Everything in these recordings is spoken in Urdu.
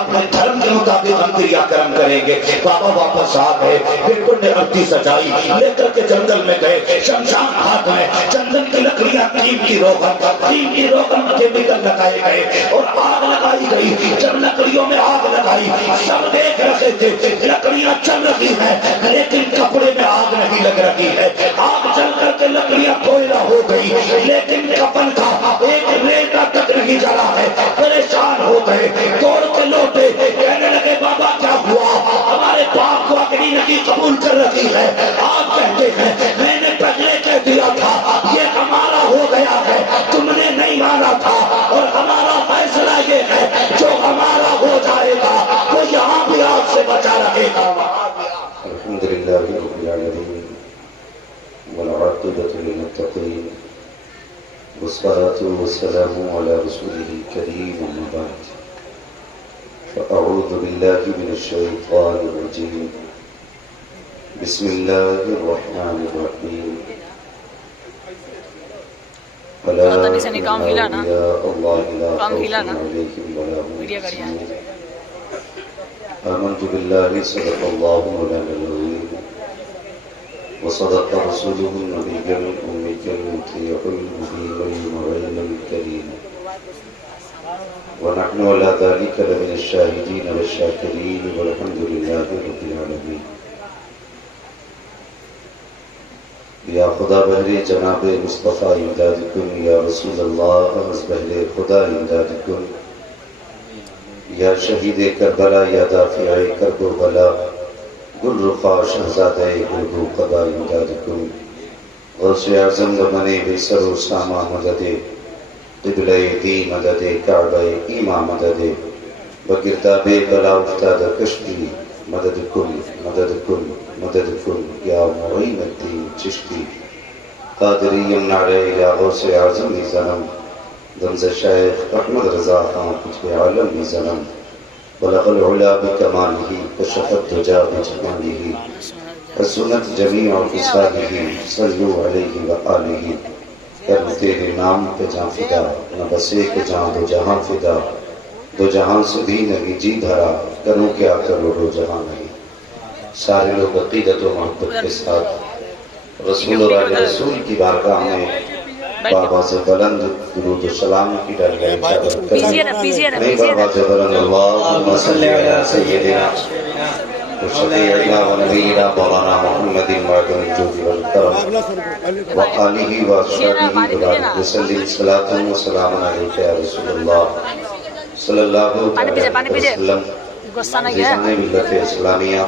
اپنے دھرم کے مطابق ہم کریا کرم کریں گے. بابا واپس آ گئے, بالکل نے ارتی سجائی, لے کر کے جنگل میں گئے, شمشان ہاتھ میں, چندن کی لکڑیاں, تین کی روغن کے بگل لگائے گئے اور آگ لگائی گئی. جب لکڑیوں میں آگ لگائی, سب دیکھ رہے تھے لکڑیاں چل رہی ہیں لیکن کپڑے میں آگ نہیں لگ رہی ہے. آگ چل کر کے لکڑیاں کوئلہ ہو گئی لیکن کفن کا ایک ریٹا تک نہیں جلا ہے. پریشان ہو گئے, توڑ کے لوٹے, کہنے لگے بابا کیا ہوا؟ ہمارے باپ کو اگنی نہیں قبول کر رہی ہے. آپ کہتے ہیں میں نے پہلے کہہ دیا تھا یہ ہمارا ہو گیا ہے, تم نے نہیں مانا تھا, اور ہمارا فیصلہ یہ ہے جو ہمارا ہو جائے گا وہ یہاں بھی آپ سے بچا رہے گا. الحمدللہ رب العالمین والعاقبۃ للمتقین والصلاة والسلام علی رسولہ الکریم اما بعد فاعوذ باللہ من الشیطان الرجیم بسم اللہ الرحمن الرحیم فلا اولیاء اللہ لا خوف علیہم ولا هم يحزنون آمنت بالله صدق الله مولانا العظيم وصدق رسوله النبي الأمي المطيع المبين المعين الكريم ونحن على ذلك لمن الشاهدين والشاكرين والحمد لله رب العالمين. یا خدا بہر جناب مصطفیٰ امداد کن, یا رسول اللہ از بہر خدا امداد کن, یا شہید کربلا, یا دافع کرب و بلا, گل رخا شہزادہ گل قبا امداد کن. غوث اعظم بمن بسر و ساما مدد, قبلہ دی مدد, کعبہ ایما مدد, بگرداب بلا افتاد کشتی مدد کن مدد کن مدد کن. یا معین الدین چشتی قادری نعرہ, یا غوث اعظم زنم دمز شیخ احمد رضا خان قطب عالم زنم, بلغ العلا بکمالہ, کشف الدجا بجمالہ, حسنت جمیع خصالہ, صلو علیہ وآلہ. کر تیرے نام پہ جان فدا, نہ بس ایک جان دو جہاں فدا, دو جہاں سے بھی نہیں جی دھرا, کروں کیا کرو دو جہاں نہیں. سارے لوگ عقیدت و محبت کے ساتھ رسول اور آل رسول کی بارگاہ میں بابا سے بلند درود و سلام کی ڈال گئے. نہیں بابا سے بلند اللہم صلی علی سیدنا و شفیعنا و نبینا مولانا محمد معدن الجود والکرم و آلہ و اصحابہ بلاد وسلم صلاة و سلام علیکہ یا رسول اللہ صلی اللہ علیہ وسلم. جیزان ملت اسلامیہ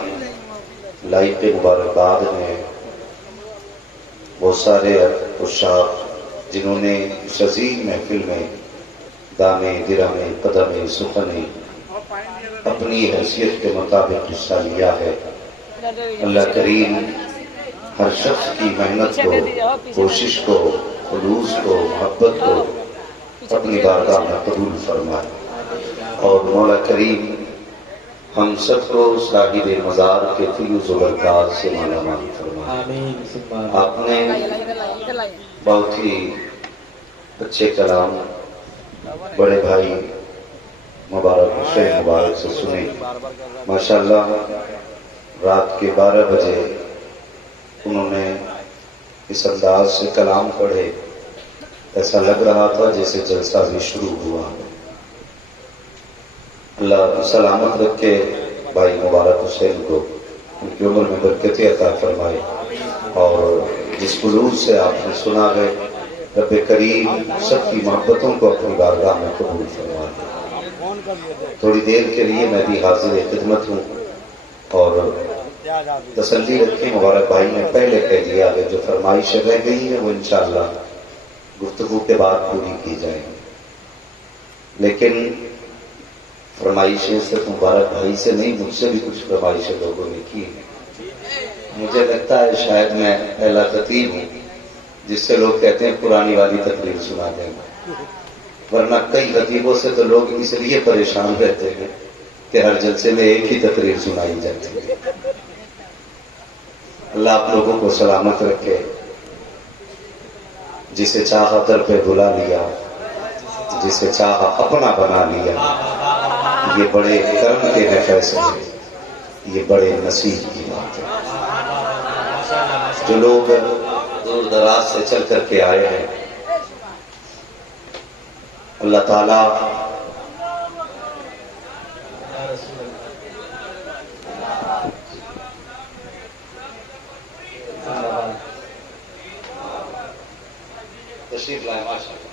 لائق مبارکباد میں وہ سارے عشاق جنہوں نے اس عظیم محفل میں دامے درامے قدمے سخنے اپنی حیثیت کے مطابق حصہ لیا ہے. اللہ کریم ہر شخص کی محنت کو, کوشش کو, خلوص کو, محبت کو اپنی بارگاہ میں قبول فرمائے, اور مولا کریم ہم سب کو صاحب مزار کے فیوز و برکات سے مالا مال فرمائے. آپ نے بہت ہی اچھے کلام بڑے بھائی مبارک شیخ مبارک سے سنے. ماشاءاللہ رات کے 12 بجے انہوں نے اس انداز سے کلام پڑھے, ایسا لگ رہا تھا جیسے جلسہ بھی شروع ہوا. اللہ سلامت رکھے بھائی مبارک حسین کو, ان کی عمر میں برکتیں عطا فرمائے, اور جس خلوص سے آپ نے سنا ہے رب کریم سب کی محبتوں کو اپنی بارگاہ میں قبول فرمائے. تھوڑی دیر کے لیے میں بھی حاضر خدمت ہوں, اور تسلی رکھیں مبارک بھائی نے پہلے کہہ دیا کہ جو فرمائشیں رہ گئی ہیں وہ انشاءاللہ گفتگو کے بعد پوری کی جائیں گی. لیکن فرمائشیں صرف مبارک بھائی سے نہیں, مجھ سے بھی کچھ فرمائشیں لوگوں نے کی. مجھے لگتا ہے شاید میں پہلا خطیب ہوں جس سے لوگ کہتے ہیں پرانی والی تقریر سنا دیں گے, ورنہ کئی خطیبوں سے تو لوگ اس لیے پریشان رہتے ہیں کہ ہر جلسے میں ایک ہی تقریر سنائی جاتی ہے. اللہ آپ لوگوں کو سلامت رکھے. جسے چاہا در پہ بلا لیا, جسے چاہا اپنا بنا لیا, یہ بڑے کرم کے فیصلے ہیں، یہ بڑے نصیب کی بات ہے۔ جو لوگ دور دراز سے چل کر کے آئے ہیں، اللہ تعالیٰ تشریف لائے ماشاء اللہ۔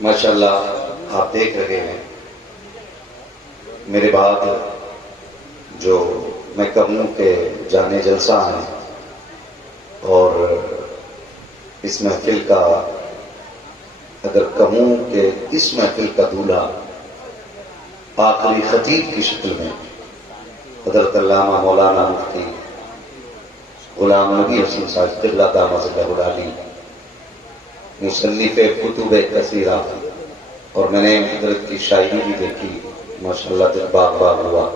ماشاءاللہ آپ دیکھ رہے ہیں میرے بعد جو میں کہوں کہ جانے جلسہ ہیں، اور اس محفل کا اگر کہوں کہ اس محفل کا دولہا آخری خطیب کی شکل میں حضرت علامہ مولانا مفتی غلام نبی حسن صاحب قبلہ دامت العالی، مصنف کتب کثیرہ، اور میں نے حضرت کی شاعری بھی دیکھی، ماشاءاللہ دل باغ باغ ہوا۔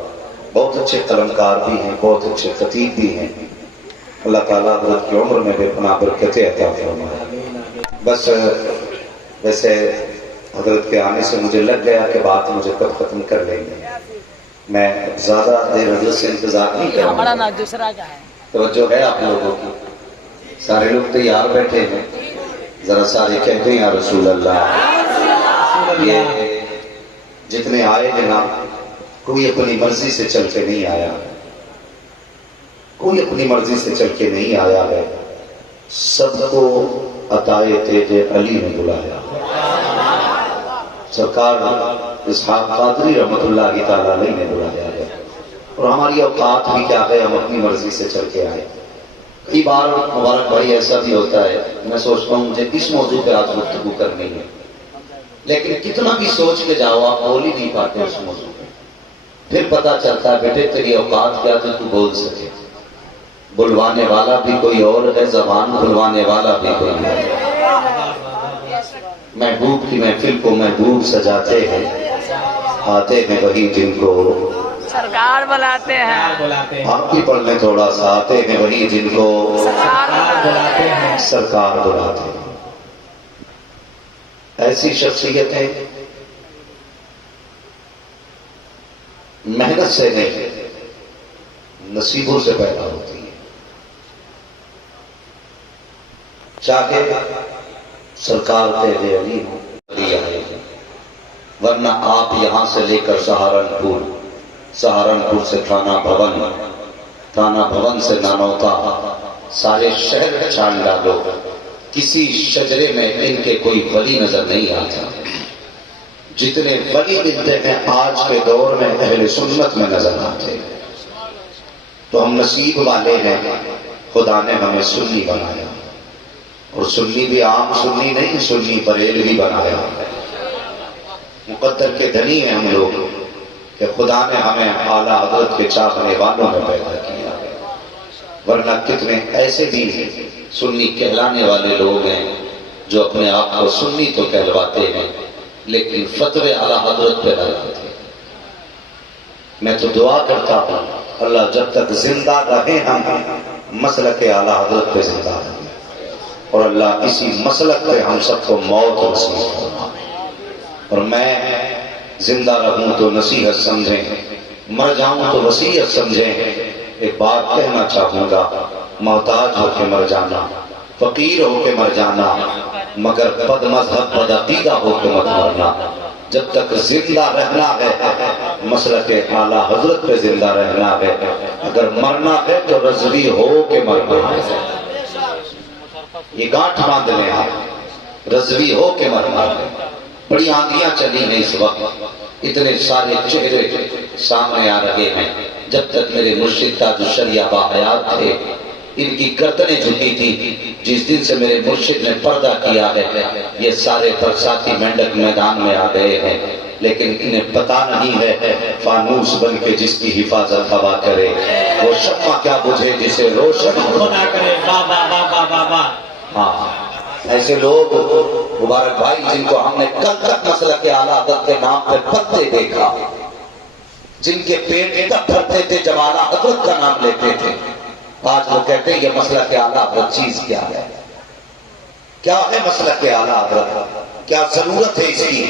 بہت اچھے قلمکار بھی ہیں، بہت اچھے خطیب بھی ہیں، اللہ تعالیٰ حضرت کی عمر میں بے پناہ برکتیں عطا فرمائے۔ بس ویسے حضرت کے آنے سے مجھے لگ گیا کہ بات مجھے کب ختم کر لیں گے، میں زیادہ دیر حضرت سے انتظار نہیں کروں گا۔ دوسرا کا ہے توجہ ہے آپ لوگوں کی؟ سارے لوگ تیار بیٹھے ہیں، ذرا سارے کہتے ہیں یا رسول اللہ۔ یہ جتنے آئے ہیں نا، کوئی اپنی مرضی سے چل کے نہیں آیا، کوئی اپنی مرضی سے چل کے نہیں آیا ہے، سب کو عطائے تیج علی نے بلایا۔ سرکار اسحاق قادری رحمت اللہ تعالیٰ علیہ نے بلایا ہے، اور ہماری اوقات بھی کیا ہے، ہم اپنی مرضی سے چل کے آئے۔ کئی بار مبارک بھائی ایسا بھی ہوتا ہے، میں سوچتا ہوں مجھے اس موضوع پہ آج گفتگو کرنی ہے، لیکن کتنا بھی سوچ کے جاؤ آپ بول ہی نہیں پاتے اس موضوع پہ۔ پھر پتا چلتا ہے بیٹے تیری اوقات کیا تو بول سکے، بلوانے والا بھی کوئی اور ہے، زبان بلوانے والا بھی کوئی اور ہے۔ محبوب کی محفل کو محبوب سجاتے ہیں، آتے ہیں وہی جن کو سرکار بلاتے ہیں۔ آپ کی پڑھ لیں تھوڑا سا، آتے ہیں وہی جن کو سرکار بلاتے ہیں۔ ایسی شخصیتیں محنت سے نہیں، نصیبوں سے پیدا ہوتی ہیں۔ چاہے سرکار تیج علی ہو، ورنہ آپ یہاں سے لے کر سہارنپور سے تھانہ بھون سے نانوتا، سارے شہر چھان ڈالو، کسی شجرے میں ان کے کوئی ولی نظر نہیں آتا۔ جتنے ولی ملتے ہیں آج کے دور میں اہل سنت میں نظر آتے ہیں۔ تو ہم نصیب والے ہیں، خدا نے ہمیں سنی بنایا، اور سنی بھی عام سنی نہیں، سنی بریلوی بنایا۔ مقدر کے دھنی ہیں ہم لوگ کہ خدا نے ہمیں اعلیٰ حضرت کے چاہنے والوں میں پیدا کیا، ورنہ کتنے ایسے بھی سنی کہلانے والے لوگ ہیں جو اپنے آپ کو سنی تو کہلواتے ہیں لیکن فتوے اعلیٰ حضرت پہ لگاتے ہیں۔ میں تو دعا کرتا ہوں اللہ جب تک زندہ رہے ہم مسلک اعلیٰ حضرت پہ زندہ رہیں، اور اللہ اسی مسلک پہ ہم سب کو موت نصیب فرمائے، اور میں زندہ رہوں تو نصیحت سمجھیں، مر جاؤں تو وصیت سمجھیں۔ ایک بات کہنا چاہوں گا، محتاج ہو کے مر جانا، فقیر ہو کے مر جانا، مگر بد مذہب بد عقیدہ ہو کے مت مرنا۔ جب تک زندہ رہنا ہے مسلک اعلیٰ حضرت پہ زندہ رہنا ہے، اگر مرنا ہے تو رضوی ہو کے مرنا ہے۔ یہ گانٹھ باندھ لیں آپ، رضوی ہو کے مرنا ہے۔ بڑی آندیاں چلی ہیں اس وقت، اتنے سارے چہرے سامنے آ رہے ہیں۔ جب تک میرے مرشد تاج الشریعہ باحیات تھے ان کی گردنیں جھکی تھی، جس دن سے میرے مرشد نے پردہ کیا ہے یہ سارے برساتی مینڈک میدان میں آ گئے ہیں، لیکن انہیں پتا نہیں ہے فانوس بن کے جس کی حفاظت ہوا کرے وہ شمع کیا بجھے جسے روشن خدا کرے۔ ہاں ایسے لوگ مبارک بھائی جن کو ہم نے کل تک مسلک اعلیٰ حضرت کے نام پہ پتے دیکھا، جن کے پیٹ تب بھرتے تھے جب اعلیٰ حضرت کا نام لیتے تھے، آج وہ کہتے ہیں یہ مسلک اعلیٰ حضرت چیز کیا ہے۔ کیا ہے مسلک اعلیٰ حضرت؟ کیا ضرورت ہے اس کی؟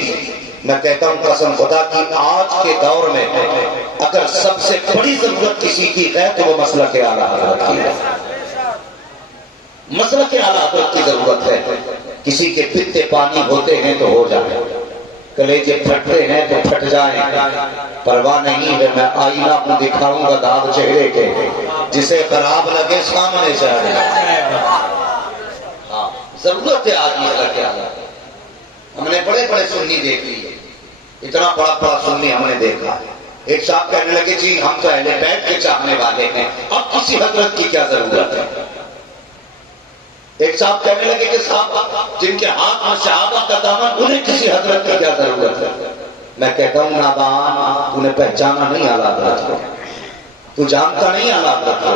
میں کہتا ہوں قسم خدا کی آج کے دور میں اگر سب سے بڑی ضرورت کسی کی ہے تو وہ مسلک اعلیٰ حضرت کی ہے۔ مسلک اعلیٰ حضرت کی ضرورت ہے۔ کسی کے پتے پانی ہوتے ہیں تو ہو جائیں، کلیجے پھٹتے ہیں تو پھٹ جائیں، پرواہ نہیں ہے، میں آئینہ کو دکھاؤں گا داغ چہرے کے، جسے خراب لگے سامنے سے آ جائے۔ ہاں ضرورت ہے آج مسلک اعلیٰ۔ ہم نے بڑے بڑے سنی دیکھ لیے، اتنا بڑا بڑا سنی ہم نے دیکھا۔ ایک صاحب کہنے لگے جی ہم تو اہل بیت کے چاہنے والے ہیں، اب کسی حضرت کی کیا ضرورت ہے؟ ایک صاحب کہنے لگے کہ صاحب جن کے ہاتھ میں صحابہ کا دامن، انہیں کسی حضرت کی کیا ضرورت ہے؟ میں کہتا ہوں نادان، تو نے پہچانا نہیں اعلیٰ حضرت کو، تو جانتا نہیں اعلیٰ حضرت کو۔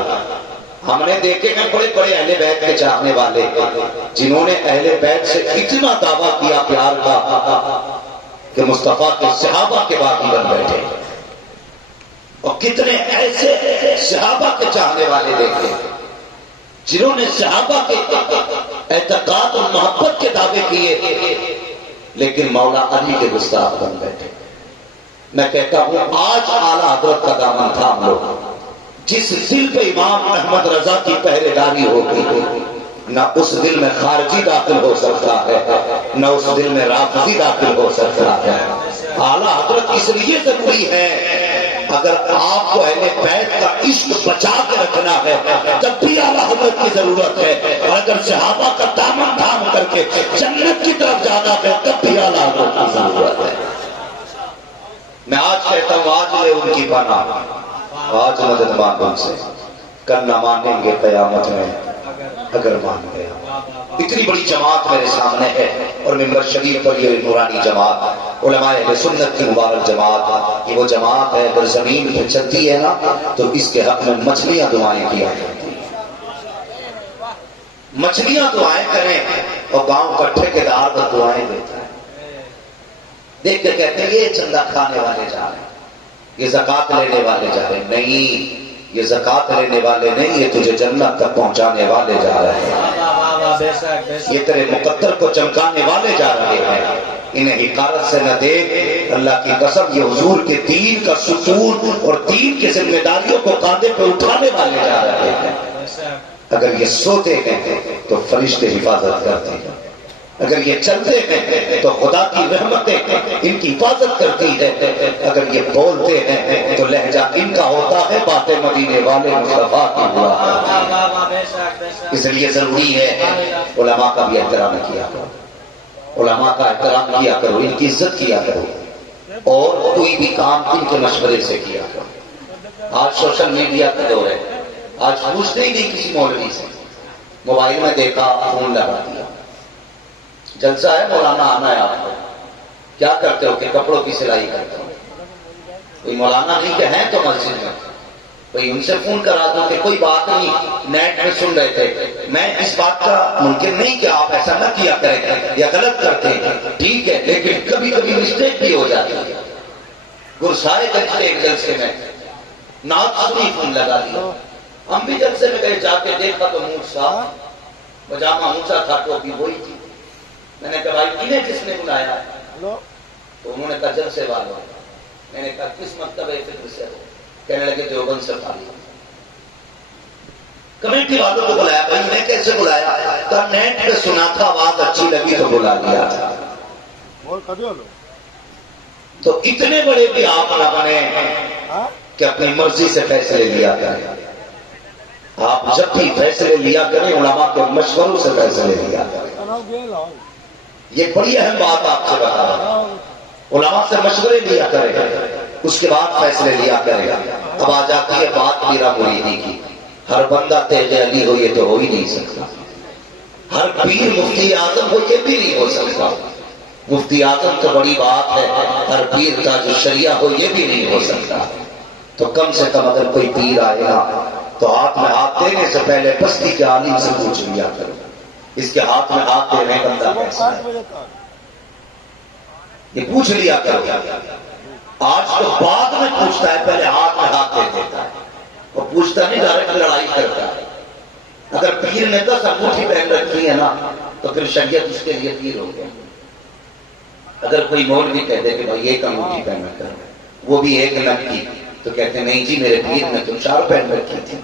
ہم نے دیکھے ہیں بڑے بڑے اہل بیت کے چاہنے والے جنہوں نے اہل بیت سے اتنا دعویٰ کیا پیار کا کہ مصطفیٰ کے صحابہ کے باغی بن بیٹھے، اور کتنے ایسے صحابہ کے چاہنے والے دیکھے جنہوں نے صحابہ کے اعتقاد اور محبت کے دعوے کیے لیکن مولا علی کے گستاخ بن بیٹھے۔ میں کہتا ہوں آج اعلیٰ حضرت کا دامن تھام لو۔ جس دل پہ امام احمد رضا کی پہرے داری ہوگی نہ اس دل میں خارجی داخل ہو سکتا ہے، نہ اس دل میں رافضی داخل ہو سکتا ہے۔ اعلیٰ حضرت اس لیے ضروری ہے، اگر آپ کو اہل بیت کا عشق بچا کے رکھنا ہے تب بھی اعلیٰ حضرت کی ضرورت ہے، اور اگر صحابہ کا دامن تھام کر کے جنت کی طرف جانا ہے تب بھی اعلیٰ حضرت کی ضرورت ہے۔ میں آج کہتا ہوں آج لے ان کی پناہ، آج مدد مانگ ان سے، کل نہ مانیں گے قیامت میں اگر مان گیا۔ اتنی بڑی جماعت میرے سامنے ہے، اور ممبر شریف پر یہ نورانی جماعت، علماء اہل سنت کی مبارک جماعت، یہ وہ جماعت ہے اگر زمین پہ چلتی ہے نا تو اس کے حق میں مچھلیاں دعائیں کیا کرتی ہیں، مچھلیاں دعائیں کریں، اور گاؤں کا ٹھیکیدار کو دعائیں دیتا ہے، دیکھ کے کہتے ہیں یہ چندہ کھانے والے جا رہے ہیں، یہ زکات لینے والے جا رہے ہیں۔ نہیں، یہ زکات لینے والے نہیں، یہ تجھے جنت تک پہنچانے والے جا رہے ہیں، یہ تیرے مقدر کو چمکانے والے جا رہے ہیں۔ انہیں حقارت سے نہ دیکھ، اللہ کی قسم یہ حضور کے دین کا ستون اور دین کی ذمہ داریوں کو کاندھے پہ اٹھانے والے جا رہے ہیں۔ اگر یہ سوتے ہیں تو فرشتے حفاظت کرتے ہیں، اگر یہ چلتے ہیں تو خدا کی رحمتیں ان کی حفاظت کرتی ہے، اگر یہ بولتے ہیں تو لہجہ ان کا ہوتا ہے باتیں مدینے والے مصطفیٰ کی ہوا۔ اس لیے ضروری ہے علماء کا بھی احترام کیا کرو، علماء کا احترام کیا کرو، ان کی عزت کیا کرو، اور کوئی بھی کام ان کے مشورے سے کیا کرو۔ آج سوشل میڈیا کا دور ہے، آج پوچھتے ہی نہیں کسی مولوی سے، موبائل میں دیکھا فون لگا دیا، جلسہ ہے مولانا آنا ہے آپ کو، کیا کرتے ہو کہ کپڑوں کی سلائی کرتے ہو، کوئی مولانا نہیں کہ ہیں تو مسجد میں، کوئی ان سے فون کرا دو کہ کوئی بات نہیں نیٹ میں سن رہے تھے، میں اس بات کا ممکن نہیں کہ آپ ایسا نہ کیا کریں یا غلط کرتے ہیں، ٹھیک ہے، لیکن کبھی کبھی مسٹیک بھی ہو جاتی ہے۔ گرسائے گنج ایک جلسے میں نعت سنی، فون لگا دیا، ہم بھی جلسے میں گئے، جا کے دیکھا تو منہ صاف، پجامہ اونچا تھا، ٹوپی وہی تھی۔ میں نے کہا بھائی انہیں کس نے بلایا؟ تو انہوں نے کہا جلسے والوں۔ میں نے کہا کس مکتبہ فکر سے ہو؟ کہنے لگے دیوبند سے فارغ۔ کمیٹی والوں کو بلایا، بھائی انہیں کیسے بلایا؟ کہا نیٹ پہ سنا تھا، آواز اچھی لگی تو بلا لیا تھا۔ تو اتنے بڑے بھی آپ نہ بنے کہ اپنی مرضی سے فیصلے لیا کریں۔ آپ جب بھی فیصلے لیا کریں علماء کے مشوروں سے فیصلے لیا کریں۔ یہ بڑی اہم بات آپ سے بتا رہا ہوں، علماء سے مشورے لیا کرے، اس کے بعد فیصلے لیا کرے۔ اب آ جاتی ہے بات پیرا مریدی کی، ہر بندہ تیغ علی ہو یہ تو ہو ہی نہیں سکتا، ہر پیر مفتی اعظم ہو یہ بھی نہیں ہو سکتا، مفتی اعظم تو بڑی بات ہے، ہر پیر تاج الشریعہ ہو یہ بھی نہیں ہو سکتا۔ تو کم سے کم اگر کوئی پیر آئے گا تو ہاتھ میں ہاتھ دینے سے پہلے بستی کے عالم سے پوچھ لیا کرو، اس کے ہاتھ میں ہاتھ دینے بندہ کیسا ہے، یہ پوچھ لیا کرو۔ آج تو بعد میں پوچھتا ہے، پہلے ہاتھ میں ہاتھ دے دیتا ہے، وہ پوچھتا نہیں، ڈائریکٹ لڑائی کرتا ہے۔ اگر پیر نے 10 انگوٹھی پہن رکھی ہے نا تو پھر شریعت اس کے لیے پیر ہو گیا. اگر کوئی مولوی کہہ دے کہ بھائی ایک انگوٹھی پہنا کر, وہ بھی ایک نگ کی, تو کہتے ہیں نہیں جی میرے پیر نے تو 4 پہن رکھی تھی.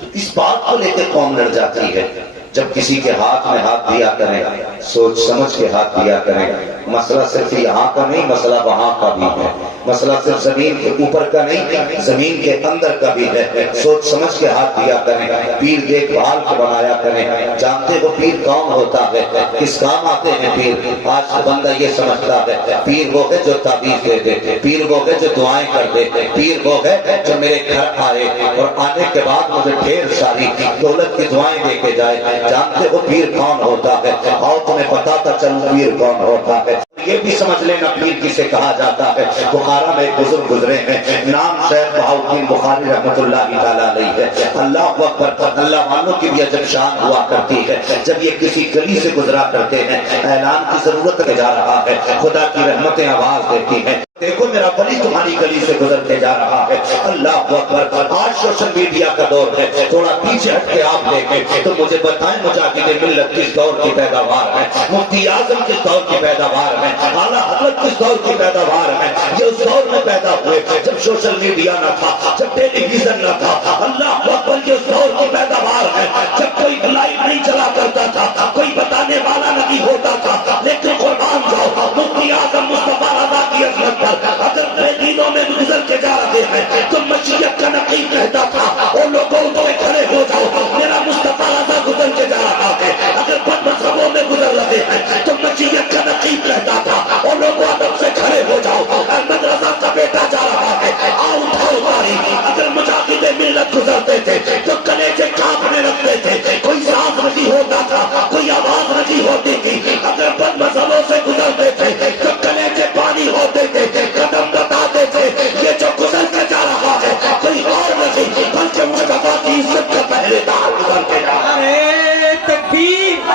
تو اس بات کو لے کے قوم لڑ جاتی ہے. جب کسی کے ہاتھ میں ہاتھ دیا کریں, سوچ سمجھ کے ہاتھ دیا کریں. مسئلہ صرف یہاں کا نہیں, مسئلہ وہاں کا بھی ہے. مسئلہ صرف زمین کے اوپر کا نہیں, زمین کے اندر کا بھی ہے. سوچ سمجھ کے ہاتھ دیا کریں. پیر دیکھ بھال کو بنایا کریں. جانتے وہ پیر کون ہوتا ہے, کس کام آتے ہیں پیر. آج کا بندہ یہ سمجھتا ہے پیر وہ ہے جو تعویذ دے دے, پیر وہ ہے جو دعائیں کر دے, پیر وہ ہے جو میرے گھر آئے اور آنے کے بعد مجھے ڈھیر ساری دولت کی دعائیں دے کے جائے. جانتے وہ پیر کون ہوتا ہے, اور تمہیں بتاتا چلوں پیر کون ہوتا ہے. یہ بھی سمجھ لینا پیر کسے کہا جاتا ہے. بخارا میں ایک بزرگ گزرے ہیں, نام شیخ بہاؤالدین بخاری رحمۃ اللہ تعالیٰ علیہ ہے. اللہ اکبر, اللہ والوں کی بھی عجب شان ہوا کرتی ہے. جب یہ کسی گلی سے گزرا کرتے ہیں, اعلان کی ضرورت میں جا رہا ہے, خدا کی رحمتیں آواز دیتی ہیں, دیکھو میرا ولی تمہاری گلی سے گزر کے جا رہا ہے. اللہ اکبر. آج سوشل میڈیا کا دور ہے, تھوڑا پیچھے ہٹ کے آپ دیکھیں تو مجھے بتائیں مجاہد ملت کس دور کی پیداوار ہے, مفتی اعظم کس دور کی پیداوار ہے, اعلیٰ حضرت کس دور کی پیداوار ہے. یہ اس دور میں پیدا ہوئے جب سوشل میڈیا نہ تھا, جب ٹیلی ویژن نہ تھا. اللہ اکبر. یہ اس دور کی پیداوار ہے جب کوئی لائٹ نہیں چلا کرتا تھا, کوئی بتانے والا نہیں ہوتا تھا. لیکن قربان جاؤ مفتی اعظم مصطفیٰ رضا کی عظمت پر اگر دنوں میں گزر کے جا رہے ہیں تو مشیت کا نقیب کہتا تھا اور لوگوں تو کھڑے ہو جاؤ, میرا مصطفیٰ رضا گزر کے جا رہا ہے. اگر بد مذہبوں میں گزر رہے ہیں تو مشیت کا نقیب کہتا تھا اور لوگوں ادب سے کھڑے ہو جاؤ, احمد رضا کا بیٹا جا رہا ہے, آؤ اٹھاؤ تاری. اگر مجاہد ملت گزرتے تھے تو کلیجے کانپنے لگتے تھے, کوئی سانس نہیں ہوتا تھا, کوئی آواز نہیں ہوتی تھی. اگر بد مذہبوں سے گزرتے تھے تو کلیجے پانی ہوتے تھے, قدم بتاتے تھے یہ جو گزر کے جا رہا ہے کوئی اور نہیں بلکہ مصطفیٰ کی عزت کا پہرے دار گزر کے جا رہا ہے. نعرہ تکبیر,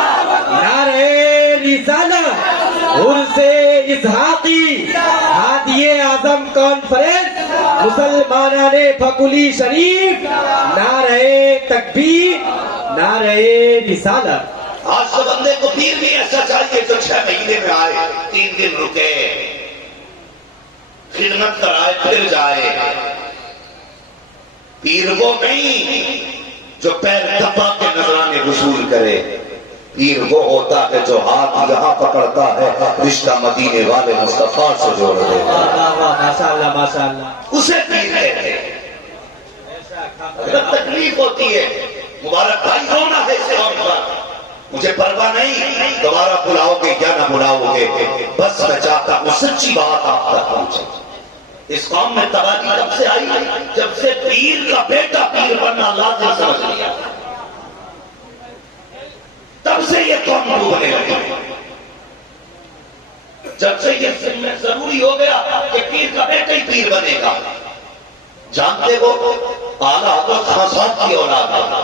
نعرہ رسالت, عرس اسحاقی, ہادی اعظم کانفرنس, مسلمانان پھکولی شریف, نعرہ تکبیر, نعرہ رسالت. آج تو بندے کو پیر بھی ایسا چاہیے جو 6 مہینے میں آئے, 3 دن رکے, خدمت کرائے پھر جائے. پیر وہ نہیں جو پیر دبا کے نذرانے وصول کرے. پیر وہ ہوتا ہے جو ہاتھ یہاں پکڑتا ہے, رشتہ مدینے والے مصطفیٰ سے جوڑ دے. ماشاءاللہ ماشاءاللہ. اسے پیر کہتے ہیں. اگر تکلیف ہوتی ہے مبارک بھائی رونا ہے اس قوم پر, مجھے پرواہ نہیں دوبارہ بلاؤ گے یا نہ بلاؤ گے, بس میں چاہتا ہوں سچی بات آپ تک پہنچے. اس قوم میں تباہی تب سے آئی جب سے پیر کا بیٹا پیر بننا لازم سمجھ لیا, تب سے یہ قوم ڈوبنے لگی. جب سے یہ ضروری ہو گیا کہ پیر کا بیٹا ہی پیر بنے گا. جانتے ہو اعلیٰ حضرت خان صاحب کی اولاد ہے,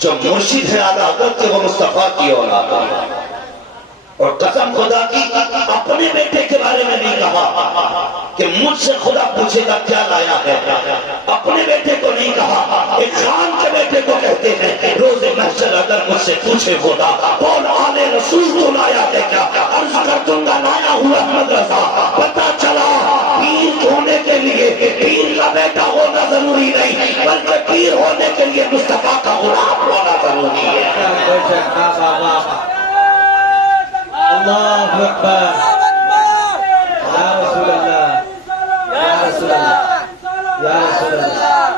جو مرشد ہے اعلیٰ حضرت کے وہ مصطفیٰ کی اولاد ہے. اور قسم خدا کی اپنے بیٹے کے بارے میں نہیں کہا کہ مجھ سے خدا پوچھے گا کیا لایا ہے, اپنے بیٹے کو نہیں کہا. ایک خان کے بیٹے کو کہتے ہیں روز محشر اگر مجھ سے پوچھے خدا کون آل رسول کو لایا ہے کیا, عرض کر دوں گا لایا ہوا احمد رضا. پتا چلا پیر ہونے کے لیے پیر کا بیٹا ہونا ضروری نہیں بلکہ پیر ہونے کے لیے مصطفیٰ کا غلام ہونا ضروری ہے. اللہ اکبر, یا رسول اللہ, یا رسول اللہ, یا رسول اللہ.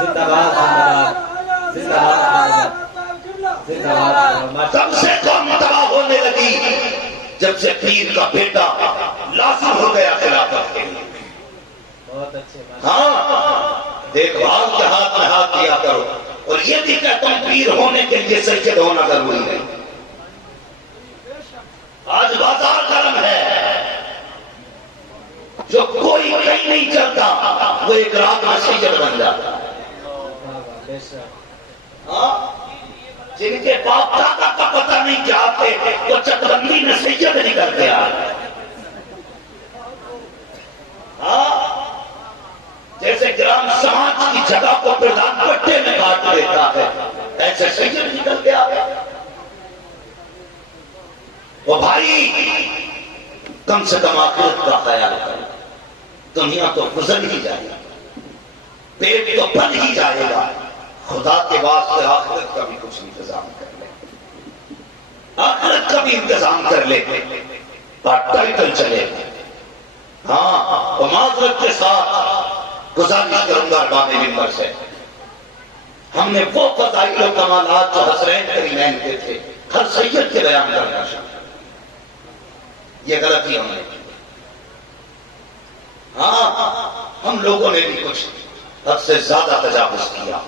زندہ باد, زندہ باد, زندہ باد. تب سے قوم تباہ ہونے لگی جب سے پیر کا بیٹا لازم ہو گیا خلافت کے لیے. بہت اچھے. ہاں دیکھ بھال کے ہاتھ میں ہاتھ دیا کرو, اور یہ بھی کہتا ہوں پیر ہونے کے لیے سجدہ ہونا ضروری نہیں. آج بازار گرم ہے, جو کوئی کہیں نہیں چلتا وہ ایک رات میں سید بن جاتا. جن کے باپ دادا کا پتہ نہیں چاہتے وہ چکبندی میں سید نہیں کرتے. جیسے گرام سماج کی جگہ کو پردھان پٹے میں کاٹ دیتا ہے, ایسے سید کم سے کم آخرت کا خیال کرو. دنیا تو گزر ہی جائے گا, پیٹ تو بن ہی جائے گا, خدا کے واسطے آخرت کا بھی کچھ انتظام کر لے, آخرت کا بھی انتظام کر لے. اور ٹائٹل چلے گا. ہاں, تو معذرت کے ساتھ گزارش کروں گا ارباب منبر سے, ہم نے وہ فضائل و کمالات جو حسرین کریمین کے تھے ہر سید کے بیان کرنا شامل, یہ غلطی ہم نے کی. ہاں, ہم لوگوں نے بھی کچھ حد سے زیادہ تجاوز کیا,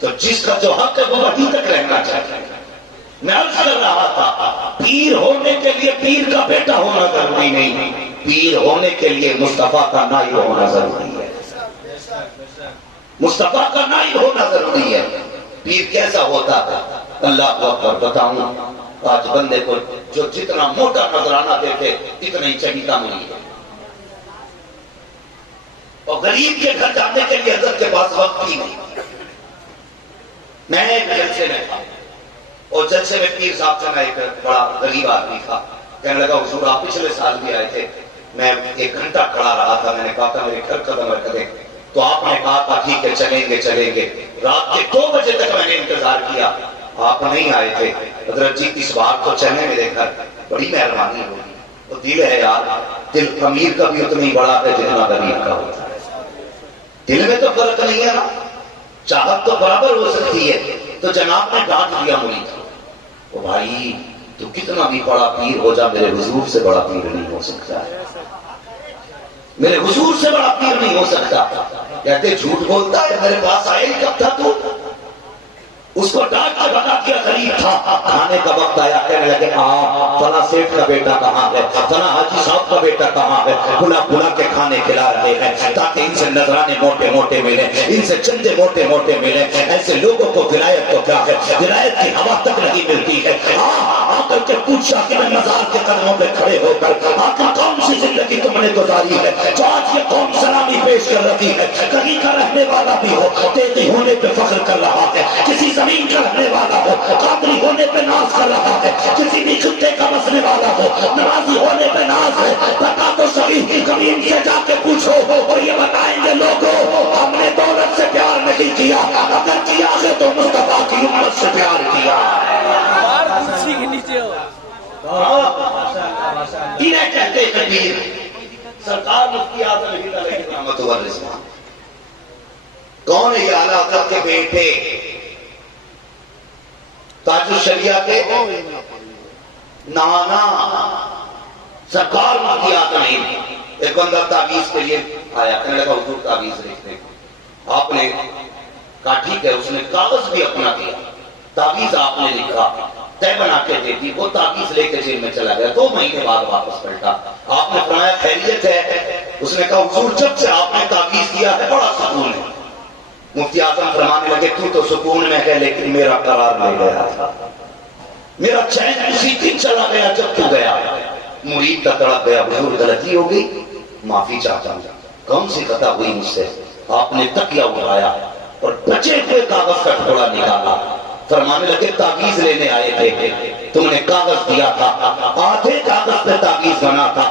تو جس کا جو حق ہے وہ وہیں تک رہنا چاہیے. میں عرض کر رہا تھا, پیر ہونے کے لیے پیر کا بیٹا ہونا ضروری نہیں, پیر ہونے کے لیے مصطفیٰ کا نائب ہونا ضروری ہے. مصطفیٰ کا نائب ہونا ضروری ہے. پیر کیسا ہوتا تھا اللہ اکبر بتاؤں, آج بندے کو جو جتنا موٹا نظرانہ دیتے اتنا ہی چہیتا مرید ہے. اور غریب کے گھر جانے کے لیے حضرت کے پاس وقت ہی نہیں. میں ایک جلسے میں تھا, اور جلسے میں پیر صاحب سے, میں ایک بڑا غریب آدمی تھا, کہنے لگا حضور آپ پچھلے سال بھی آئے تھے, میں 1 گھنٹہ کھڑا رہا تھا, میں نے کہا تھا میرے گھر قدم رکھے, تو آپ نے کہا تھا ٹھیک ہے چلیں گے. رات کے 2 بجے تک میں نے انتظار کیا, آپ نہیں آئے تھے. حضرت جی اس بار تو چلیں میرے گھر, بڑی مہربانی ہوگی. تو دل ہے یار, دل امیر کا بھی اتنا ہی بڑا ہے جتنا غریب کا ہوتا ہے. دل میں تو فرق نہیں ہے نا, چاہت تو برابر ہو سکتی ہے. تو جناب نے ڈانٹ دیا مرید کو, او بھائی تو کتنا بھی بڑا پیر ہو جا, میرے حضور سے بڑا پیر نہیں ہو سکتا ہے, میرے حضور سے بڑا پیر نہیں ہو سکتا. کہتے جھوٹ بولتا ہے, میرے پاس آئے ہی کب تھا تو. اس کو ڈانٹ کے بتا دیا غریب تھا. کھانے کا وقت آیا, کہنے لگے فلاں سیٹھ کا بیٹا کہاں ہے, فلاں حاجی صاحب کا بیٹا کہاں ہے, بلا کے کھانے کھلا رہے ہیں تاکہ ان سے نذرانے موٹے موٹے ملیں, ان سے چندے موٹے موٹے ملیں. ایسے لوگوں کو ولایت تو کیا ہے, ولایت کی ہوا تک نہیں ملتی ہے. آ کر کے پوچھا کہ میں مزار کے قدموں پہ کھڑے ہو کر آخر کون سی زندگی تم نے گزاری ہے جو آج یہ قوم سلامی پیش کر رہی ہے. کہیں کا رہنے والا بھی ہو, تیزی ہونے پہ فخر کر رہا ہے, کسی زمین کا رہنے والا ہو, قادری ہونے پہ ناز کر رہا ہے, کسی بھی خطے کا بسنے والا ہو, نمازی ہونے پہ ناز ہے. بتا تو صحیح, کبھی ان سے جا کے پوچھو, اور یہ بتائیں گے لوگوں ہم نے دولت سے پیار نہیں کیا, اگر کیا ہے تو مصطفیٰ کی امت سے پیار کیا. انہیں کہتے ہیں پیر. سرکار مفتی اعظم ہند علیہ رحمۃ والرضوان کون ہے؟ یہ اعلیٰ حضرت کے بیٹے تاج الشریعہ کے نانا سرکار مفتی اعظم ہند. ایک بندہ تعویذ کے لیے آیا, کہنے لگا حضور تعویذ لکھنے. آپ نے کہا ٹھیک ہے, اس نے کاغذ بھی اپنا دیا, تعویذ آپ نے لکھا, طے بنا کے دے دی, وہ تعویذ لے کے جیل میں چلا گیا. 2 مہینے بعد واپس پلٹا. آپ نے فرمایا خیریت ہے؟ اس نے کہا حضور جب سے آپ نے تعویذ دیا ہے بڑا سکون ہے. مفتی اعظم فرمانے لگے تو سکون میں ہے, لیکن میرا قرار لے گیا تھا, میرا چین اسی دن چلا گیا جب تو گیا. مرید کا تڑپ گیا, حضور غلطی ہو گئی, معافی چاہتا ہوں. کون سی خطا ہوئی مجھ سے؟ آپ نے تکیہ اٹھایا اور بچے ہوئے کاغذ کا ٹکڑا نکالا. فرمانے لگے تعویذ لینے آئے تھے, تم نے کاغذ دیا تھا, آدھے کاغذ پہ تعویذ بنا تھا,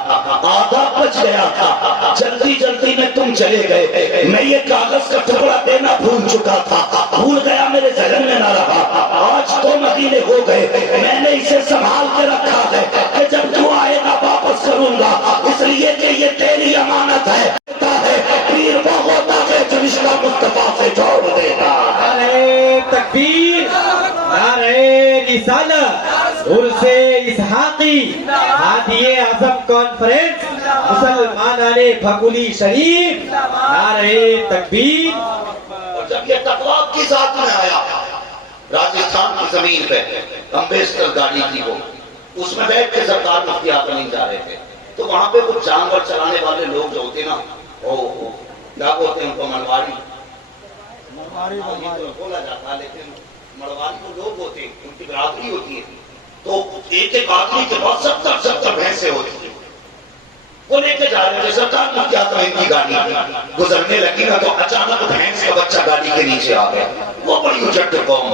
آدھا بچ گیا تھا, جلدی جلدی میں تم چلے گئے, میں یہ کاغذ کا ٹکڑا دینا بھول چکا تھا, بھول گیا, میرے ذہن میں نہ رہا. آج 2 مہینے ہو گئے, میں نے اسے سنبھال کے رکھا ہے کہ جب تو آئے گا واپس کروں گا, اس لیے کہ یہ تیری امانت ہے. پیر وہ ہوتا ہے جو رشتہ مصطفیٰ سے جوڑ دیتا. نعرہ تکبیر, نعرہ رسالت, عرس اسحاقی, ہادی اعظم کانفرنس, مسلمانان بھگولی شریف, نعرہ تکبیر. اور جب یہ تقویٰ کی ذات میں آیا, راجستھان کی زمین پہ امبیسڈر گاڑی تھی, وہ اس میں بیٹھ کے سرکار مفتی اعظم نہیں جا رہے تھے, تو وہاں پہ کچھ جانور چلانے والے لوگ جو ہوتے نا, کیا بولتے ہیں ان کو, مڑواری بولا جاتا, لیکن مڑواری کو لوگ ہوتے ہیں, ان کی برادری ہوتی ہے. تو ایک ایک آدمی کے پاس 70 بھینسیں ہوتی ہیں, وہ لے کے جا رہے تھے. سرکار مفتی اعظم ان کی گاڑی گزرنے لگی نا, تو اچانک بھینس کا بچہ گاڑی کے نیچے آ گیا. وہ بڑی اجٹ قوم,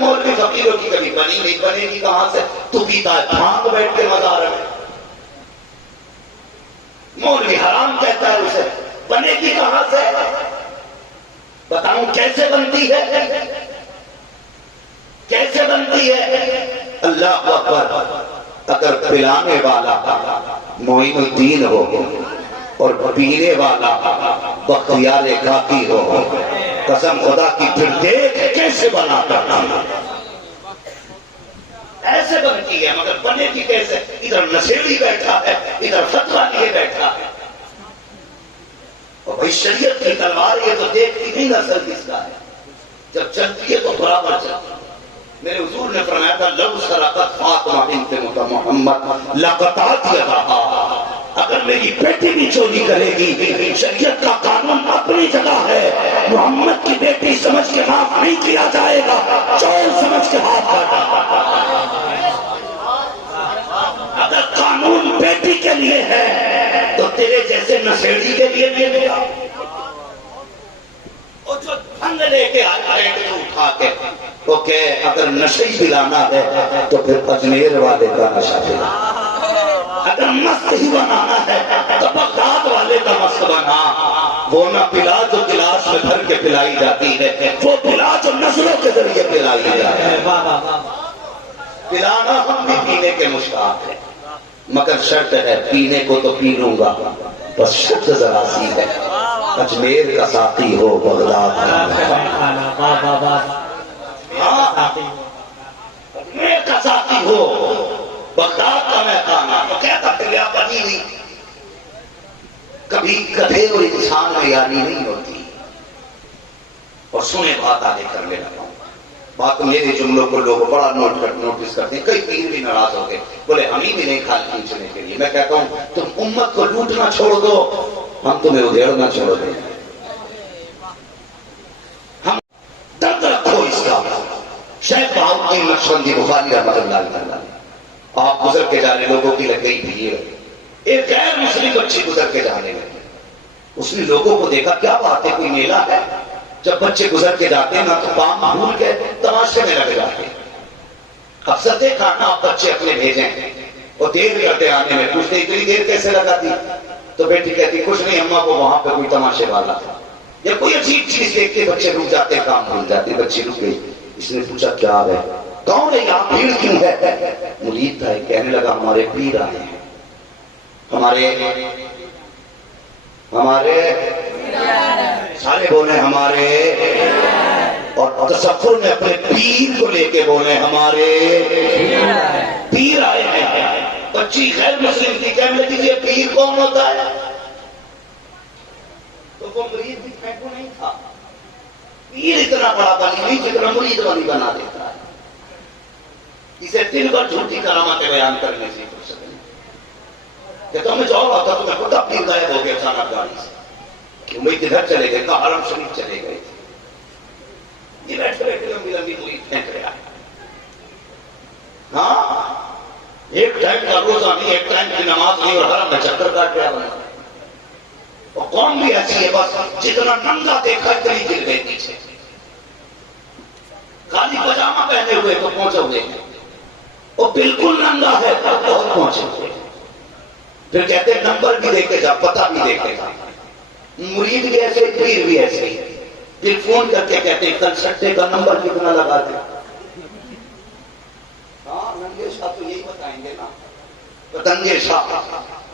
مولوی فقیروں کی کبھی بنی نہیں، بنے گی کہاں سے؟ تو پیتا ہے بھانگ بیٹھ کے مزار میں، مولوی حرام کہتا ہے اسے، بنے گی کہاں سے؟ بتاؤں کیسے بنتی ہے؟ کیسے بنتی ہے؟ اللہ اکبر، اگر پلانے والا معین الدین ہو اور پینے والا بختیار کافی ہو، قسم خدا کی، پھر دیکھ کیسے بنا کرتا ایسے بنتی ہے، مگر بنے کی کیسے؟ ادھر نشیڑی بیٹھا ہے، ادھر فتویٰ لیے بیٹھا ہے، اور بھائی شریعت کی تلوار یہ تو دیکھتی نہیں نسل کس کا ہے، جب چلتی ہے تو برابر چلتی ہے۔ میرے حضور نے فرمایا تھا لو سرقت فاطمہ بنت محمد لقطعت یدہا، اگر میری بیٹی بھی چوری کرے گی، شریعت کا قانون اپنی جگہ ہے، محمد کی بیٹی سمجھ کے معاف نہیں کیا جائے گا، چور سمجھ کے ہاتھ کاٹا۔ اگر قانون بیٹی کے لیے ہے تو تیرے جیسے نشیڑی کے لیے نہیں ملا، اور جو دھنگ لے کے آئے اٹھا کے تو کہ اگر نشے پلانا ہے تو پھر اجمیر والے کا نشہ پلا، اگر مست ہی بنانا ہے تو بغداد والے کا مست بنا، وہ نہ پلا جو گلاس میں بھر کے پلائی جاتی ہے، وہ پلا جو نظروں کے ذریعے پلائی جاتی ہے۔ پلانا ہم بھی پینے کے مشتاق ہیں، مگر شرط ہے پینے کو تو پی لوں گا، بس شرط ذرا سی ہے، اجمیر کا ساقی ہو بغداد اجمیر کا ساقی ہو بغداد کا مہتانا، تو کہتا پھر پتی نہیں، کبھی گدھے اور انسان میں یاری نہیں ہوتی۔ اور سنیں بات آگے کرنے لگا ہوں، بات میرے جملوں کو لوگ بڑا نوٹس کرتے ہیں، کئی پیر بھی ناراض ہو گئے، بولے ہم ہی بھی نہیں کھال کھینچنے کے لیے۔ میں کہتا ہوں تم امت کو لوٹنا چھوڑ دو، ہم تمہیں ادھیڑنا چھوڑ دیں، ہم درد رکھو اس کا۔ شیخ بہاؤالدین نقشبندی بخاری رحمۃ اللہ علیہ، آپ گزر کے جانے لوگوں کی لگ گئی بھیڑ، ایک غیر مسلم بچی گزر کے جانے لگی، اس نے لوگوں کو دیکھا کیا بات ہے کوئی میلہ ہے، جب بچے گزر کے جاتے ہیں نا تو پام بھول کے تماشے میں لگ جاتے ہیں، اکثر دیکھا نا آپ بچے اپنے بھیجیں اور دیر کرتے آنے میں، پوچھتے اتنی دیر کیسے لگاتی، تو بیٹی کہتی کچھ نہیں اماں کو وہاں پہ کوئی تماشے والا تھا، یا کوئی عجیب چیز دیکھ کے بچے رک جاتے، کام بھول جاتے، بچی رک گئی۔ اس نے پوچھا کیا ہے، کون ہے یہاں، بھیڑ کیوں ہے؟ مرید تھا، کہنے لگا ہمارے پیر آئے ہیں، ہمارے سارے بولے ہمارے، اور تصفر میں اپنے پیر کو لے کے بولے ہمارے پیر آئے ہیں۔ بچی غیر مسلم تھی، کہنے لگی یہ پیر کون ہوتا ہے؟ تو وہ مرید بھی پھینکو نہیں تھا، پیر اتنا بڑا بنی نہیں جتنا مرید والی بنا دیتا ہے، اسے دن بھر جھوٹی کراماتیں بیان کرنے سے فرصت نہیں کہ تمہیں جواب آتا تمہیں پتہ پیر غائب ہو گیا اچانک گاڑی سے، کہ کدھر چلے گئے، کہا حرم شریف چلے گئے تھے، یہ بیٹھے بیٹھے لمبی لمبی مرید پھینک رہا ہے۔ ہاں ایک ٹائم کا روزہ نہیں، ایک ٹائم کی نماز نہیں، اور حرم میں چکر کاٹ رہا بنا، اور کون بھی ایسی ہے بس جتنا ننگا دیکھا اتنی گر گئی پیچھے، خالی پجامہ پہنے ہوئے تو پہنچے ہوئے ہیں، وہ بالکل ننگا ہے تو بہت پہنچے ہوئے ہیں، پھر کہتے ہیں نمبر بھی دیکھے جا، پتہ بھی دیکھے جا، مرید بھی ایسے پیر بھی ایسے ہی، پھر فون کر کے کہتے ہیں کل سٹے کا نمبر کتنا لگا دے، ہاں ننگے شاہ تو یہی بتائیں گے نا، پتنگے شاہ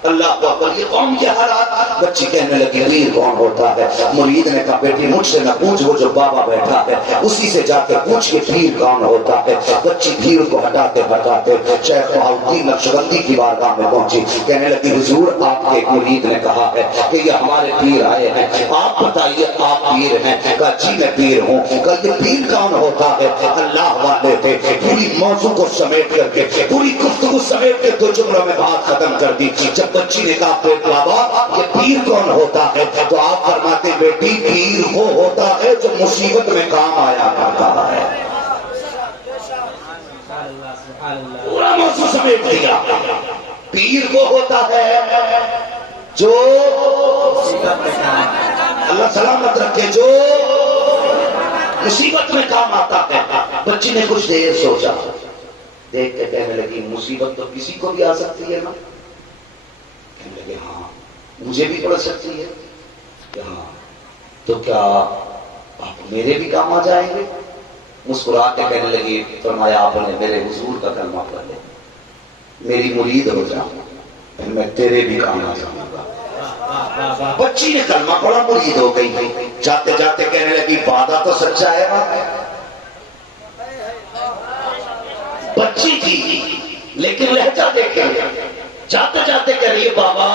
اللہ اکبر، یہ قوم کے حالات۔ بچی کہنے لگی پیر کون ہوتا ہے؟ مرید نے کہا بیٹی مجھ سے نہ پوچھ، وہ جو بابا بیٹھا ہے اسی سے جا کے پوچھ کے پیر کون ہوتا ہے۔ بچی بھیڑ کو ہٹاتے ہٹاتے شیخ بہاؤالدین نقشبندی کی بارگاہ میں پہنچی، کہنے لگی حضور آپ کے ایک مرید نے کہا ہے کہ یہ ہمارے پیر آئے ہیں، آپ بتائیے آپ پیر ہیں؟ کہا جی میں پیر ہوں۔ کہا یہ پیر کون ہوتا ہے؟ اللہ والے تھے۔ پوری موضوع کو سمیٹ کر کے، پوری گفتگو سمیٹ کے 2 جملوں میں بات ختم کر دی۔ جب بچی نے کہا بابا یہ پیر کون ہوتا ہے تو آپ فرماتے بیٹی پیر وہ ہوتا ہے جو مصیبت میں کام آیا کرتا ہے۔ پورا موضوع سمیٹ دیا، پیر وہ ہوتا ہے جو اللہ سلامت رکھے، جو مصیبت میں کام آتا ہے. بچی نے کچھ دیر سوچا, دیکھ کے کہنے لگی مصیبت تو کسی کو بھی آ سکتی ہے نا. کہنے لگے ہاں مجھے بھی پڑ سکتی ہے. کہ ہاں تو کیا آپ میرے بھی کام آ جائیں گے؟ مسکرا کے کہنے لگی, فرمایا آپ نے میرے حضور کا کلمہ پڑھ لے, میری مرید ہو جاؤں, پھر میں تیرے بھی کام آ جاؤں گا. بچی نے کلمہ پڑھا, مرید ہو گئی. جاتے جاتے کہنے لگی وعدہ تو سچا ہے نا. بچی تھی لیکن لہجہ دیکھیں, جاتے جاتے کہہ رہی ہے بابا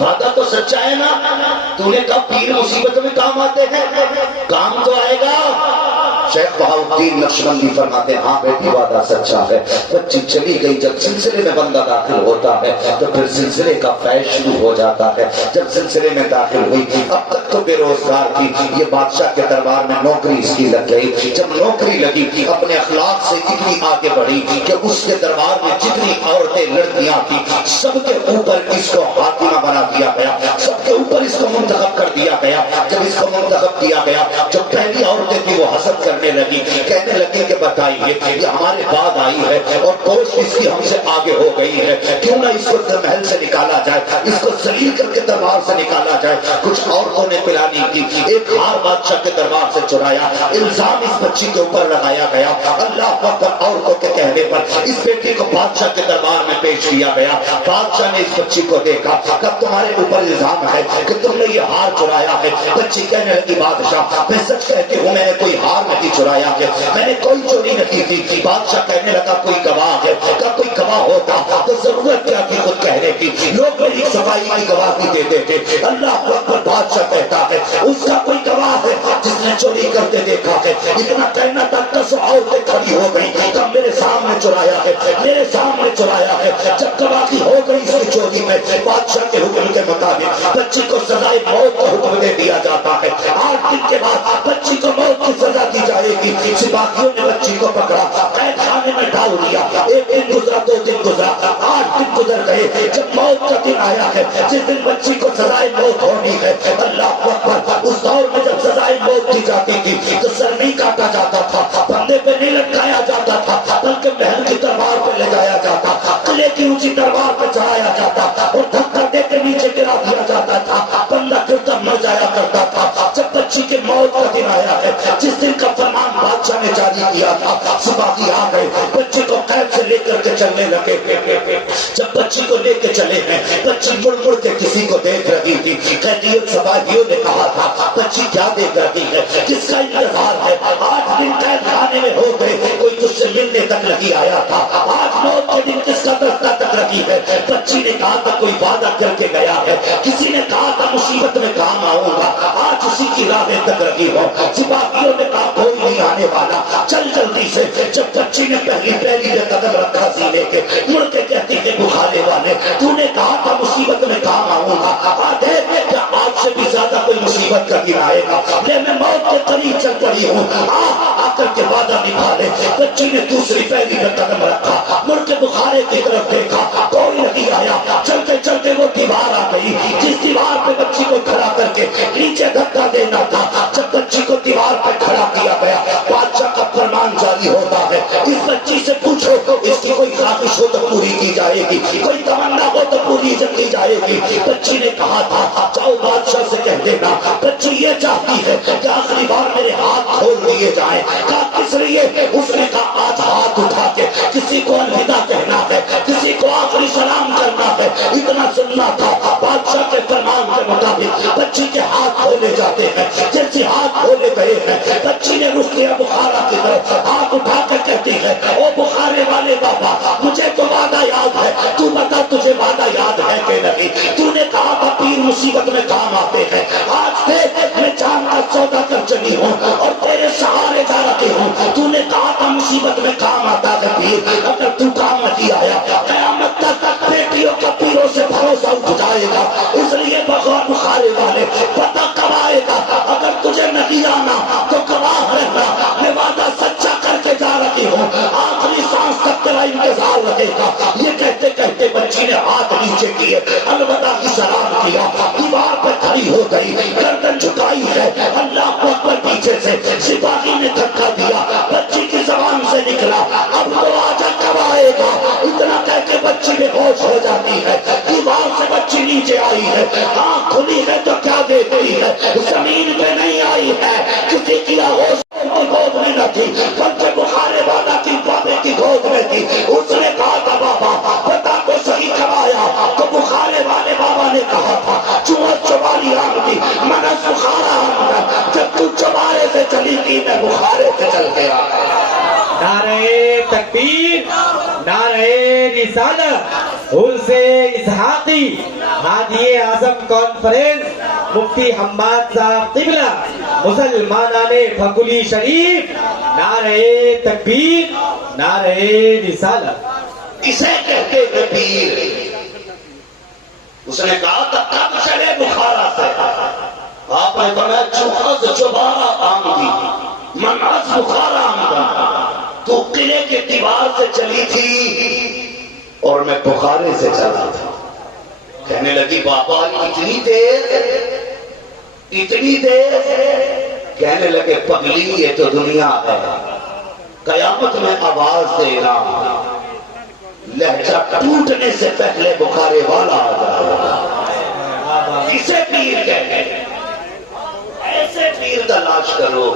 وعدہ تو سچا ہے نا, تو نے کہا پیر مصیبت میں کام آتے ہیں, کام تو آئے گا. شیخ بہاؤالدین نقشبندی فرماتے ہیں ہاں بیٹی وعدہ سچا ہے. بچی چلی گئی. جب سلسلے میں بندہ داخل ہوتا ہے تو پھر سلسلے کا فیض شروع ہو جاتا ہے. جب سلسلے میں داخل ہوئی, اب تک تو بے روزگار تھی, یہ بادشاہ کے دربار میں نوکری اس کی لگ گئی. جب نوکری لگی اپنے اخلاق سے اتنی آگے بڑھی کہ اس کے دربار میں جتنی عورتیں لڑکیاں تھیں سب کے اوپر اس کو حاکمہ بنا دیا گیا, سب کے اوپر اس کو منتخب کر دیا گیا. جب اس کو منتخب کیا گیا, جو پہلی عورتیں تھی وہ حسد کرنے لگی, کہنے لگی کہ بتائیے یہ ہمارے بعد آئی ہے اور کوشش اس کی ہم سے آگے ہو گئی ہے, کیوں نہ اس کو محل سے نکالا جائے, اس کو ذلیل کر کے دربار سے نکالا جائے. کچھ عورتوں نے پلانی کی, ایک ہار بادشاہ کے دربار سے چرایا, الزام اس بچی کے اوپر لگایا گیا. اللہ اکبر, عورتوں کے کہنے پر اس بیٹی کو بادشاہ کے دربار میں پیش کیا گیا. بادشاہ نے اس بچی کو دیکھا, کب تمہارے اوپر الزام ہے کہ تم نے یہ ہار چرایا ہے. بچی کہنے لگی بادشاہ میں سچ کہتی ہوں میں نے کوئی ہار نہیں چرایا ہے, میں نے کوئی چوری نہیں کی. بادشاہ کہنے لگا کوئی گواہ ہے, کیا کوئی گواہ ہوتا تو ضرورت کیا تھی خود کہنے کی, لوگ میری صفائی کی گواہی دیتے تھے. اللہ اکبر, بادشاہ کہتا ہے اس کا کوئی گواہ ہے جس نے چوری کرتے دیکھا ہے. اتنا کہنا تک تو عورتیں کھڑی ہو گئی, تب میرے سامنے چرایا ہے, میرے سامنے چرایا ہے. جب گواہی ہو گئی اس کی چوری میں, بادشاہ کے حکم کے مطابق بچی کو سزائے موت کا حکم دے دیا جاتا ہے. 8 دن کے بعد بچی کو موت کی سزا دی جائے گی. سپاہیوں نے بچی کو پکڑا, قید خانے میں ڈال دیا. 1 دن گزرا, 2 دن گزرا, 8 دن گزر گئے. جب موت کا دن آیا ہے, جس دن بچی کو سزائے موت ہونی ہے, اللہ اکبر, اس دور میں جب سزائے موت دی جاتی تھی تو سر نہیں کاٹا جاتا تھا, بندے پہ نہیں لٹکایا جاتا تھا, بلکہ محل کی دربار پہ لے جایا جاتا, قلعے کی اونچی دربار پہ چڑھایا جاتا اور دھکا دے کے نیچے گرا دیا جاتا تھا. بندہ گرتا مر جایا کرتا تھا. جب بچی کے موت کا دن آیا ہے, جس دن کا فرمان بادشاہ نے جاری کیا تھا, سپاہی آ گئے, بچی کو قید سے لے کر کے چلنے لگے. جب بچی کو لے کے چلے ہیں, بچی مڑ مڑ کے کسی کو دیکھ رہی تھی. قیدیوں سپاہیوں نے کہا تھا بچی کیا دیکھ رہی ہے, کس کا انتظار ہے؟ 8 دن قید خانے میں ہو گئے, کوئی تجھ سے ملنے تک نہیں آیا تھا. آج موت کے دن کس کا دستہ تک رکھی ہے. بچی نے کہا تھا کوئی وعدہ کر کے گیا ہے, کسی نے کہا تھا مصیبت میں کام آؤں گا, آج اسی کی راہیں تک رکھی ہو. سپاہیوں نے کہا کوئی نہیں آنے والا, چل جلدی سے. جب بچی نے پہلی پہ قدم رکھا سینے کے, مڑ کے کہتی ہے بخارے والے تو نے کہا تھا مصیبت میں کام آؤں گا, کیا آج سے بھی زیادہ کوئی مصیبت کا دن آئے گا. میں موت کے قریب چل پڑی ہوں, آ کر کے وعدہ نبھا لے. بچی نے دوسری پہلی پہ قدم رکھا, مڑ کے بخارے کی طرف دیکھا, کوئی نہیں آیا. چلتے چلتے وہ دیوار آ گئی, جس دیوار پہ بچی کو کھڑا کر کے نیچے دھکا دینا تھا. جب بچی کو دیوار پہ کھڑا کیا گیا, بادشاہ کا فرمان جاری ہوتا ہے اس بچی سے پوچھو اس کی کوئی خواہش ہو تو پوری کی جائے گی, کوئی تمنا ہو تو پوری کی جائے گی. بچی نے کہا تھا جاؤ بادشاہ سے کہہ دینا بچی یہ چاہتی ہے کہ آخری بار میرے ہاتھ کھول دیے جائیں. کہا کس لیے؟ اس نے کہا آج ہاتھ اٹھا کے کسی کو الوداع کہنا ہے, کسی کو آخری سلام کرنا ہے. اتنا سننا تھا. بادشاہ کے فرمان کے مطابق بچی کے ہاتھ کھولے جاتے ہیں. جیسے ہاتھ کھولے گئے ہیں, بچی نے رخ کیا بخارا کی طرف, ہاتھ اٹھا کر کہتی ہے او بخارے والے بابا مجھے تو وعدہ یاد ہے, تو بتا تجھے وعدہ یاد ہے کہ نہیں. تو نے کہا تھا پیر مصیبت میں کام آتے ہیں, آج دیکھ میں جان کا سودا کر چلی ہوں اور تیرے سہارے جا رہی ہوں. تو نے کہا تھا مصیبت میں کام آتا ہے پیر, اگر تو کام نہیں آیا قیامت تک بیٹیوں کا پیروں سے بھروسہ اٹھ جائے گا. اس لیے بغیر بخارے والے پتہ کب آئے گا, اگر تجھے نہیں آنا تو گواہ رہنا, میں وعدہ سچا کر کے جا رہی ہوں, آخری سانس تک تیرا انتظار رہے گا. یہ کہتے کہتے بچی نے ہاتھ نیچے کیے, الوداع کی سلام کیا, دیوار پہ کھڑی ہو گئی, گردن جھکائی ہے. اللہ اکبر, پیچھے سے زمین پہ نہیں آئی ہے، کسی کی آغوش کی گود میں نہ تھی، بلکہ بخارے والا کی بابے کی گود میں تھی۔ اس نے کہا تھا بابا پتا کو صحیح کرایا، تو بخارے والے بابا نے کہا تھا چوہا چباری آمدی منس بخارا آمدہ، جب تو چبارے سے چلی تھی میں بخارے سے چل کے آیا۔ نعرہ تکبیر، نعرہ رسالت، عرس اسحاقی، ہادی اعظم کانفرنس، مفتی حماد صاحب قبلہ، مسلمانان پھکولی شریف، نعرہ تکبیر، نعرہ رسالت۔ اسے کہتے تھے پیر۔ اس نے کہا تھا کب چلے بخارا سے؟ آپ نے فرمایا چوہز چبارا آمدی منعز بخارا آمدہ، تو قلعے کے دیوار سے چلی تھی اور میں بخارے سے چلا تھا۔ کہنے لگی بابا اتنی دیر، اتنی دیر؟ کہنے لگے پگلی یہ تو دنیا ہے، قیامت میں آواز دینا، لہجہ ٹوٹنے سے پہلے بخارے والا آ جائے گا۔ اسے پیر کہتے ہیں، ایسے پیر تلاش کرو۔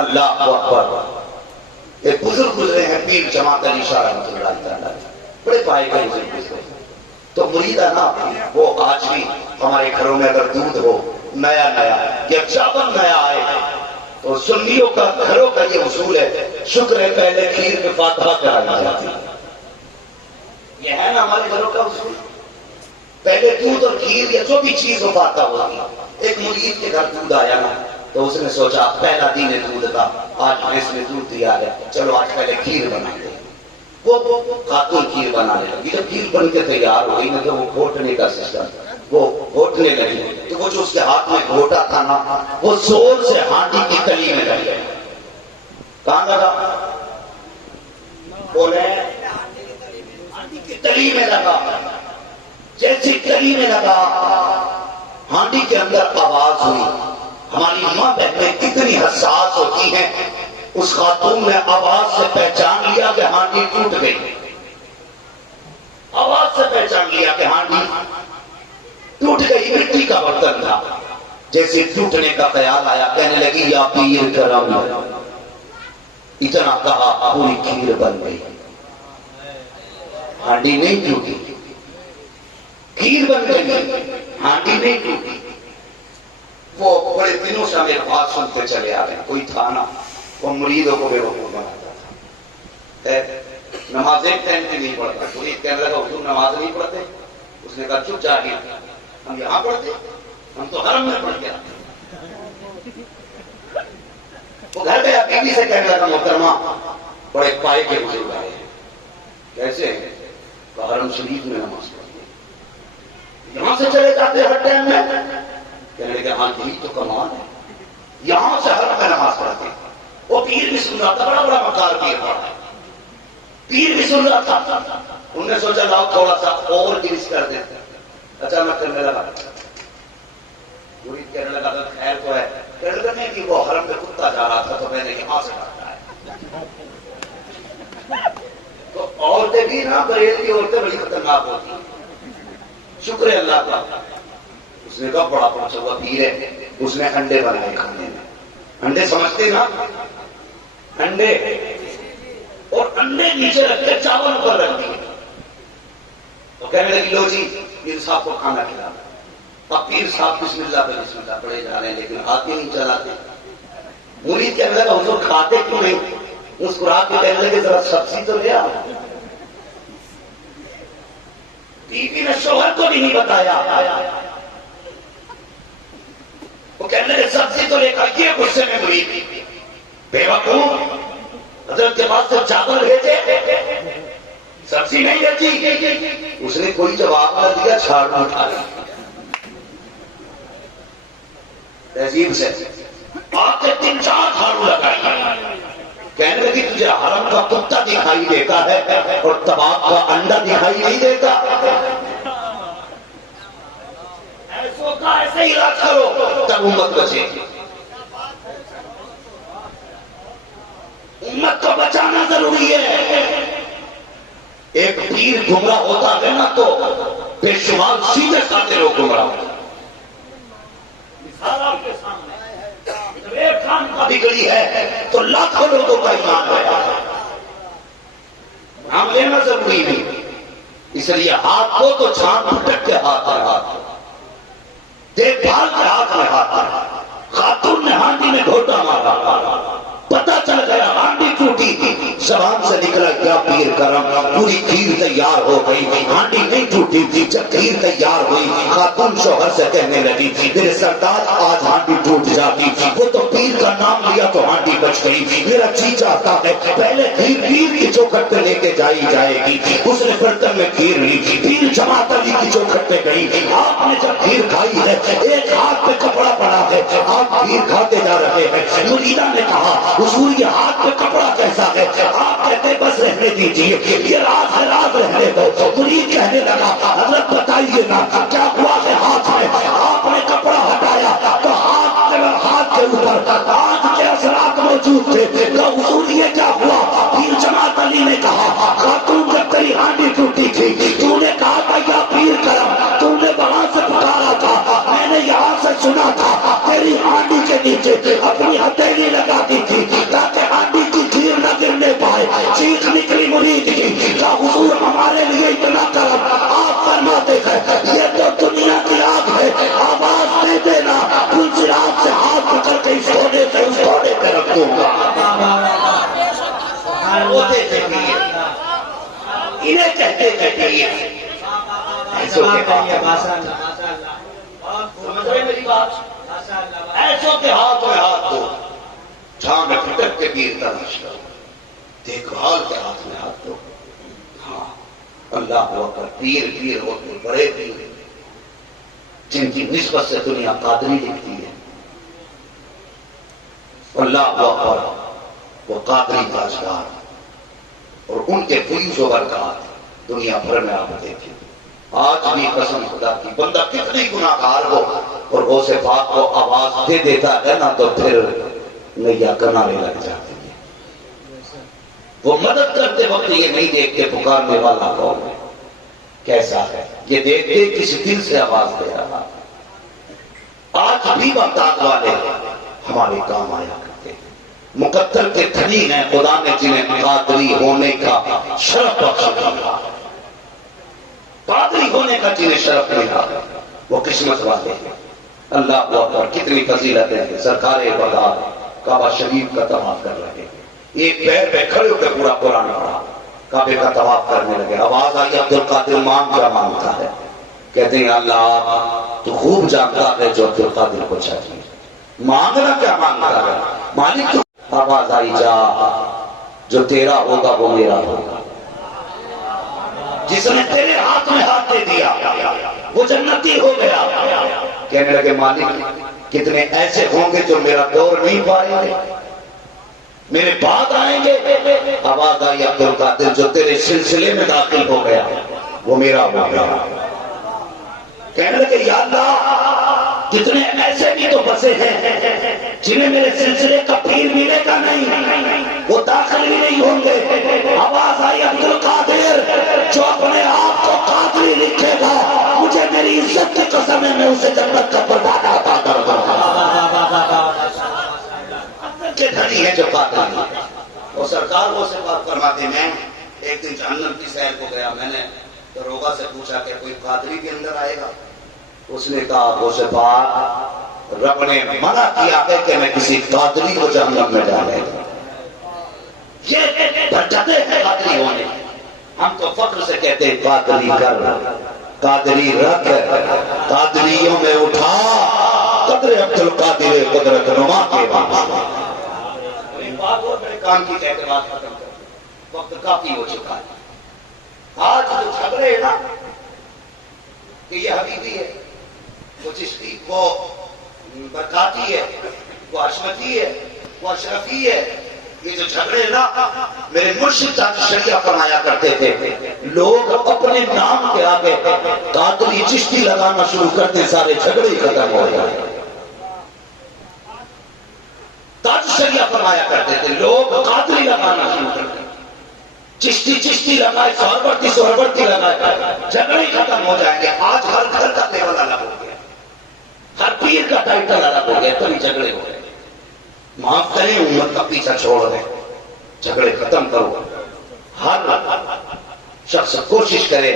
اللہ اکبر۔ ایک بزرگ گزرے ہیں پیر جماعت علی شاہ رحمۃ اللہ تعالیٰ، بڑے پائے گئے بزرگ گزرے، تو مرید نا وہ آج بھی ہمارے گھروں میں اگر دودھ ہو نیا نیا یا چاول نیا آئے تو سنیوں کا گھروں کا یہ اصول ہے، شکر ہے پہلے کھیر میں فاتحہ کرائی جاتی ہے۔ یہ ہے نا ہمارے گھروں کا اصول، پہلے دودھ اور کھیر یا جو بھی چیز ہو فاتحہ ہوتی۔ ایک مرید کے گھر دودھ آیا نا تو اس نے سوچا پہلا دن ہے دودھ کا، آج بھینس نے دودھ دیا ہے، چلو آج پہلے کھیر بنا دیں۔ وہ خاتون کھیر بنانے لگی، جب کھیر بن کے تیار ہو گئی نا تو وہ گھوٹنے کا سسٹم، وہ گھوٹنے لگی تو وہ جو اس کے ہاتھ میں گھوٹا تھا نا وہ زور سے ہانڈی کی تلی میں لگ گیا۔ کہاں لگا؟ بولے ہانڈی کی تلی میں لگا۔ جیسی تلی میں لگا ہانڈی کے اندر آواز ہوئی۔ ہماری ماں بہنیں کتنی حساس ہوتی ہیں، اس خاتون نے آواز سے پہچان لیا کہ ہانڈی ٹوٹ گئی، آواز سے پہچان لیا کہ ہانڈی ٹوٹ گئی، مٹی کا برتن تھا۔ جیسے ٹوٹنے کا خیال آیا کہنے لگی یا پیر کرم، اتنا کہا پوری کھیر بن گئی، ہانڈی نہیں ٹوٹی، کھیر بن گئی، ہانڈی نہیں ٹوٹی۔ وہ بڑے دنوں سے میرے بات سنتے چلے آ رہے ہیں، کوئی تھا نا وہ مریدوں کو بے وقوف بناتا تھا، نماز ایک ٹائم کی نہیں پڑھتا۔ مرید کہنے لگا حضور نماز نہیں پڑھتے؟ اس نے کہا چپ جاہل، ہم یہاں پڑھتے، ہم تو حرم میں پڑھ گیا۔ وہ گھر گیا بیوی سے کہنے لگا محترمہ بڑے پائے کے بزرگ آئے ہیں، کیسے ہیں؟ کہ حرم شریف میں نماز پڑھتے، یہاں سے چلے جاتے ہر ٹائم میں؟ کہنے لگے ہاں یہی تو کمال ہے، یہاں سے حرم میں نماز پڑھتے۔ وہ پیر بھی سن رہا تھا، بڑا بڑا مکار پیر تھا، پیر بھی سن رہا تھا۔ انہوں نے سوچا لاؤ تھوڑا سا اور گرس کر دیں، اچانک کرنے لگا، مرید کہنے لگا خیر تو ہے، کہنے لگا نہیں کہ وہ حرم میں کتا جا رہا تھا تو میں نے یہاں سے کاٹا ہے۔ تو عورتیں بھی نا بریل کی عورتیں بڑی خطرناک ہوتی ہیں، شکر ہے اللہ کا۔ اس نے کہا بڑا پہنچا ہوا پیر ہے، اس نے انڈے بنائے کھانے میں، انڈے سمجھتے نا، انڈے، اور انڈے نیچے رکھ کے چاول اوپر رکھ دیے۔ تو کہنے لگی لو جی پیر صاحب کو کھانا کھلانا۔ اب پیر صاحب بسم اللہ پہ بسم اللہ پڑھے جا رہے ہیں لیکن ہاتھ بھی نہیں چلاتے۔ مرید کہنے لگا حضور کھاتے کیوں نہیں؟ مسکرا کے کہنے لگے ذرا سبزی تو لے آؤ۔ بیوی نے شوہر کو بھی نہیں بتایا، وہ کہنے لگے سبزی تو لے کر، یہ غصے میں مرید بے وقوف حضرت کے پاس تو چاول بھیجے، سبزی نہیں دیتی۔ اس نے کوئی جواب نہ دیا، جھاڑو اٹھا لیا تہذیب سے، آپ کے 3-4 جھاڑو لگائی۔ کہنے لگی تجھے حرم کا کتا دکھائی دیتا ہے اور تباک کا انڈا دکھائی نہیں دیتا؟ ایسو کا ایسے ہی علاج کرو تب امت بچے گی۔ امت کو بچانا ضروری ہے۔ ایک پیر گمراہ ہوتا ہے نا تو بے شمار سیدھے سادے لوگ گمراہ ہوتے ہیں۔ بگڑی ہے تو لاکھوں لوگوں کا ایمان ہے. نام لینا ضروری نہیں، اس لیے ہاتھ کو تو چھان پھٹک کے ہاتھ ہے، ہاتھ دیکھ بھال کے ہاتھ میں ہاتھ ہے. خاتون نے ہانڈی میں گھوٹا مارا، پتہ چل گیا ہانڈی ٹوٹی، زبان سے نکلا کیا پیر کرم، پوری کھیر تیار ہو گئی، ہانڈی نہیں ٹوٹی تھی. جب کھیر تیار ہوئی خاتون شوہر سے کہنے لگی میرے سردار آج ہانڈی ٹوٹ جاتی، وہ تو پیر کا نام لیا تو ہانڈی بچ گئی. میرا جی چاہتا ہے پہلے کھیر پیر کی چوکھٹ پہ لے کے جائی جائے گی. اس نے برتن میں کھیر لی، پیر جماعت علی کی چوکھٹ پہ گئی. آپ نے جب کھیر کھائی ہے ایک ہاتھ پہ کپڑا پڑا ہے، آپ کھیر کھاتے جا رہے ہیں. مریدہ نے کہا حضور یہ ہاتھ پہ کپڑا کیسا ہے؟ آپ کہتے بس رہنے دیجیے، یہ راز ہے، راز رہنے دو. مرید کہنے لگا حضرت بتائیے نا کیا ہوا کہ ہاتھ میں آپ نے کپڑا ہٹایا تو ہاتھ کے اوپر آگ کے اثرات موجود تھے. تو حضور یہ کیا ہوا؟ پیر جماعت علی نے کہا خاتون جب تیری ہانڈی ٹوٹی تھی تو نے کہا تھا یا پیر کرم، تو نے وہاں سے پکارا تھا، میں نے یہاں سے سنا تھا تیری ہانڈی کے نیچے اپنی ہتھیلی لگاتی تھی تاکہ ہانڈی کی کھیر نہ گرنے پائے. چیخ نکلی مرید کی کہ حضور ہمارے لیے اتنا کرم. آپ فرماتے ہیں یہ تو دنیا کی آگ ہے، آواز دے دینا گلچراغ سے ہاتھ پکڑ کے اس کونے سے اس کونے پہ رکھ دوں گا. انہیں کہتے ہیں ایسوں کے ہاتھ میں ہاتھ دو، چھاں میں پھٹک کے پیر کا نشہ، دیکھ بھال کے ہاتھ میں ہاتھ دو. ہاں اللہ اکبر. پیر پیر ہوتے بڑے پیر جن کی نسبت سے دنیا قادری دکھتی ہے. اللہ اکبر وہ قادری تاجدار اور ان کے فیض و برکات دنیا بھر میں آپ دیکھیں. آج بھی قسم خدا کی بندہ کتنی گناہگار ہو اور غوث پاک کو آواز دے دیتا ہے نا تو پھر نیا کنارے لگ جاتی ہے. وہ مدد کرتے وقت یہ نہیں دیکھتے پکارنے والا کون ہے کیسا ہے، یہ دیکھتے کسی دل سے آواز دے رہا. آج بھی بغداد والے ہمارے کام آیا کرتے ہیں. مقتل کے دھنی ہیں خدا نے جنہیں قادری ہونے کا شرف بخشا دیا. قادری ہونے کا جنہیں شرف ملا وہ قسمت والے ہیں. اللہ اکبر. کتنی فضیلتیں ہیں. سرکار بغداد کعبہ شریف کا طواف کر رہے ہیں، ایک پیر پہ کھڑے ہو کے پورا قرآن پڑھا، کعبے کا طواف کرنے لگے. آواز آئی عبد القادر مانگ کیا مانگتا ہے؟ کہتے ہیں اللہ تو خوب جانتا ہے جو عبد القادر کو چاہیے، مانگنا کیا مانگتا ہے مالک. آواز آئی جا جو تیرا ہوگا وہ میرا ہوگا. جس نے تیرے ہاتھ میں ہاتھ دے دیا وہ جنتی ہو گیا. کہنے لگے مالک کتنے ایسے ہوں گے جو میرا دور نہیں پائیں گے، میرے بعد آئیں گے. آواز آئی عبد القادر جو تیرے سلسلے میں داخل ہو گیا وہ میرا ہو گیا. کہنے لگے یا اللہ کتنے ایسے بھی تو بسے ہیں جنہیں میرے سلسلے کا پیر ملے گا نہیں، وہ داخل بھی نہیں ہوں گے. آواز آئی عبد القادر جو اپنے آپ کو قادری لکھے گا مجھے میری عزت کی قسم ہے میں اسے جنت کا پردہ عطا کر دوں گا. کے دھنی ہے جو قادری ہے. اور سرکار وہ سے بات فرماتے ہیں ایک دن جہنم کی سیر کو گیا، میں نے دروغہ سے پوچھا کہ کوئی قادری کے اندر آئے گا؟ اس نے کہا وہ سے بات رب نے منع کیا ہے کہ میں کسی قادری کو جہنم میں ڈالے گا. یہ بھٹکتے ہیں قادری ہونے. ہم تو فخر سے کہتے ہیں قادری کر، قادری رکھ، قادریوں میں اٹھا قدر عبد القادر قدرت نما کے واسطے. بات اور بڑے کام کی کہتے بات ختم کر، وقت کافی ہو چکا ہے. آج جو جھگڑے ہیں نا کہ یہ حبیبی ہے، وہ چشتی، وہ برکاتی ہے، وہ حشمتی ہے، وہ اشرفی ہے. یہ جو جھگڑے نا میرے مرشد تاج شریعہ فرمایا کرتے تھے لوگ اپنے نام کے آگے قادری چشتی لگانا شروع کرتے سارے جھگڑے ختم ہو جائے. تاج شریعہ فرمایا کرتے تھے لوگ قادری لگانا شروع کرتے چشتی چشتی لگائے سہروردی لگائے جھگڑے ختم ہو جائیں گے. آج ہر گھر کا لیول الگ ہو گیا، ہر پیر کا ٹائٹل الگ ہو گیا، کبھی جھگڑے ہو گئے. معاف کریں، امت کا پیچھا چھوڑ دیں، جھگڑے ختم کرو. ہر شخص کوشش کرے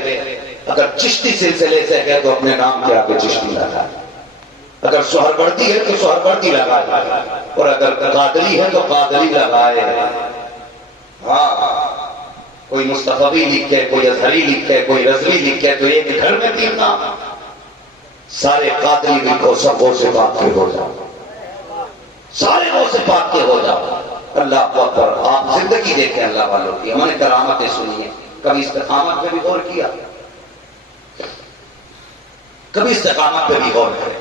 اگر چشتی سلسلے سے ہے تو اپنے نام کے آگے چشتی لگائے، اگر سہروردی ہے تو سہروردی لگائے، اور اگر قادری ہے تو قادری لگائے. ہاں، کوئی مصطفی لکھے، کوئی اظہری لکھے، کوئی رضوی لکھے، تو ایک گھر میں 3 نام. سارے قادری لکھو، سب غوث پاک کے ہو جاؤ، سارے غوث پاک کے ہو جاؤ. اللہ اکبر. آپ زندگی دیکھیں اللہ والوں کی، ہم نے کرامتیں سنی ہیں. کبھی استقامت پہ بھی غور کیا؟ کبھی استقامت پہ بھی غور کرے.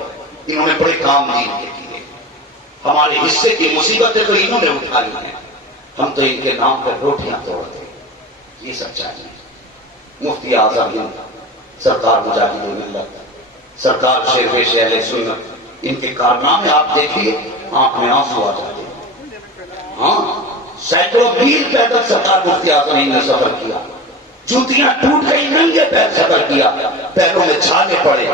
انہوں نے بڑے کام دین کے کیے. ہمارے حصے کی مصیبتیں تو انہوں نے اٹھائی ہیں، ہم تو ان کے نام پہ روٹیاں توڑتے. یہ سچائی ہے. مفتی اعظم ہند سرکار مجاہد ملت، سرکار شیخ اہل سنت، ان کے کارنامے آپ دیکھیے آنکھ میں آنسو آ جاتے ہیں. ہاں، سینکڑوں میل پیدل سرکار مفتی اعظم ہند نے سفر کیا، جوتیاں ٹوٹ گئی، ننگے پیر سفر کیا، پیروں میں چھالے پڑے،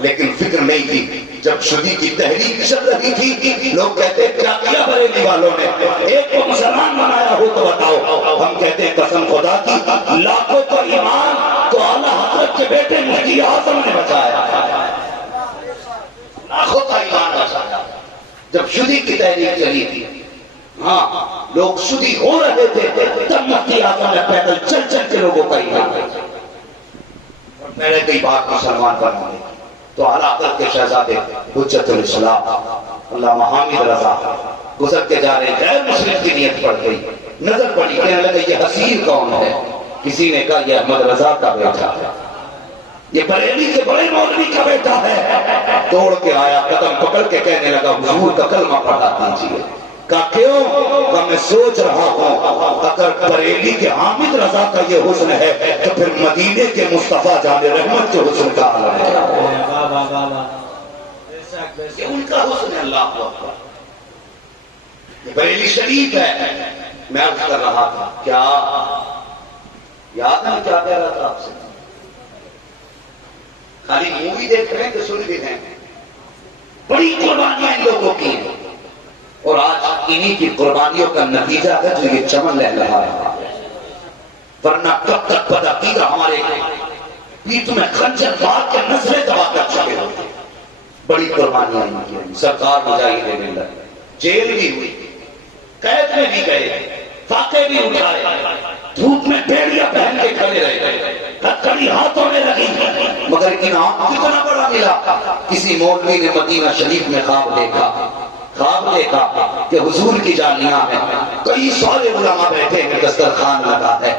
لیکن فکر نہیں تھی. جب شدی کی تحریک چل رہی تھی، لوگ کہتے کیا کیا بریلی والوں نے، ایک کو مسلمان بنایا ہو تو بتاؤ. ہم کہتے قسم خدا کی، لاکھوں کا ایمان تو اعلیٰ حضرت کے بیٹے مفتی اعظم نے بچایا، لاکھوں کا ایمان بچایا. جب شدی کی تحریک چلی تھی، ہاں لوگ شدی ہو رہے تھے، تب مفتی اعظم نے پیدل چل چل کے لوگوں کا ایمان بچایا. میں نے کئی بات مسلمان بنانے تو اعلیٰ حضرت کے شہزادے حجت الاسلام علامہ حامد رضا گزر کے جا رہے، غیر مسلم کی نیت پڑ گئی، نظر پڑی، کہنے لگے یہ حسیر کون ہے؟ کسی نے کہا یہ احمد رضا کا بیٹا ہے، یہ بریلی کے بڑے مولوی کا بیٹا ہے. توڑ کے آیا، قدم پکڑ کے کہنے لگا حضور کا کلمہ پڑھا دیجیے. کہا کیوں؟ کہا میں سوچ رہا ہوں اگر بریلی کے حامد رضا کا یہ حسن ہے تو پھر مدینے کے مصطفیٰ جان رحمت کے حسن کا عالم ہے. یہ ان کا حسن ہے. اللہ اکبر. بریلی شریف ہے. میں عرض کر رہا تھا، کیا یاد ہے کیا کہہ رہا تھا آپ سے؟ خالی مووی دیکھ رہے ہیں کہ سن بھی رہے ہیں؟ بڑی قربانیاں ان لوگوں کی ہیں، اور آج انہی کی قربانیوں کا نتیجہ ہے جو یہ چمن لے رہا ہے. ورنہ کب تک پتہ کیا ہمارے پیٹ میں خنجر مار کے نسلیں تباہ کر چکے ہوتے. بڑی قربانیاں ان کی ہیں. سرکار مجاہد ملت جیل بھی ہوئی، قید میں بھی گئے، فاقے بھی اٹھائے، دھوپ میں بیڑیاں پہن کے کھڑے رہے، ہتھکڑی ہاتھوں میں لگی، مگر انعام کتنا بڑا ملا. کسی مولوی نے مدینہ شریف میں خواب دیکھا کہ حضور کی جانیاں ہیں، کئی سارے علماء بیٹھے ہیں، دسترخوان لگا ہے.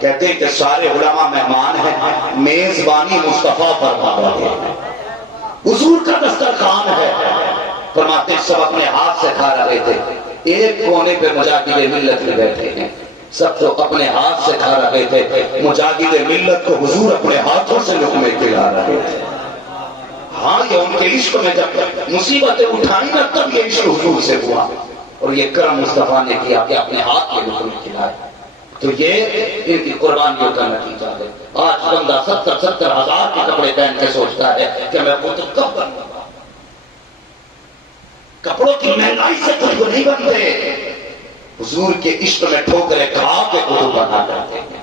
کہتے ہیں کہ سارے علماء مہمان ہیں، میزبانی مصطفیٰ فرما رہے ہیں، حضور کا دسترخوان ہے. فرماتے سب اپنے ہاتھ سے کھا رہے تھے. ایک کونے پہ مجاہد ملت میں بیٹھے ہیں، سب تو اپنے ہاتھ سے کھا رہے تھے. مجاہد ملت کو حضور اپنے ہاتھوں سے لقمے کھلا رہے تھے. ہاں، یہ ان کے عشق میں جب مصیبتیں اٹھائیں نا تب یہ عشق حضور سے ہوا، اور یہ کرم مصطفیٰ نے کیا کہ اپنے ہاتھ کے لقمے کھلائے. تو یہ ان کی قربانیوں کا نتیجہ ہے. آج بندہ 70 ہزار کے کپڑے پہن کے سوچتا ہے کہ میں قطب کب بنوں گا. کپڑوں کی مہنگائی سے قطب نہیں بنتے، حضور کے عشق میں ٹھوکریں کھا کے قطب بنا کرتے ہیں،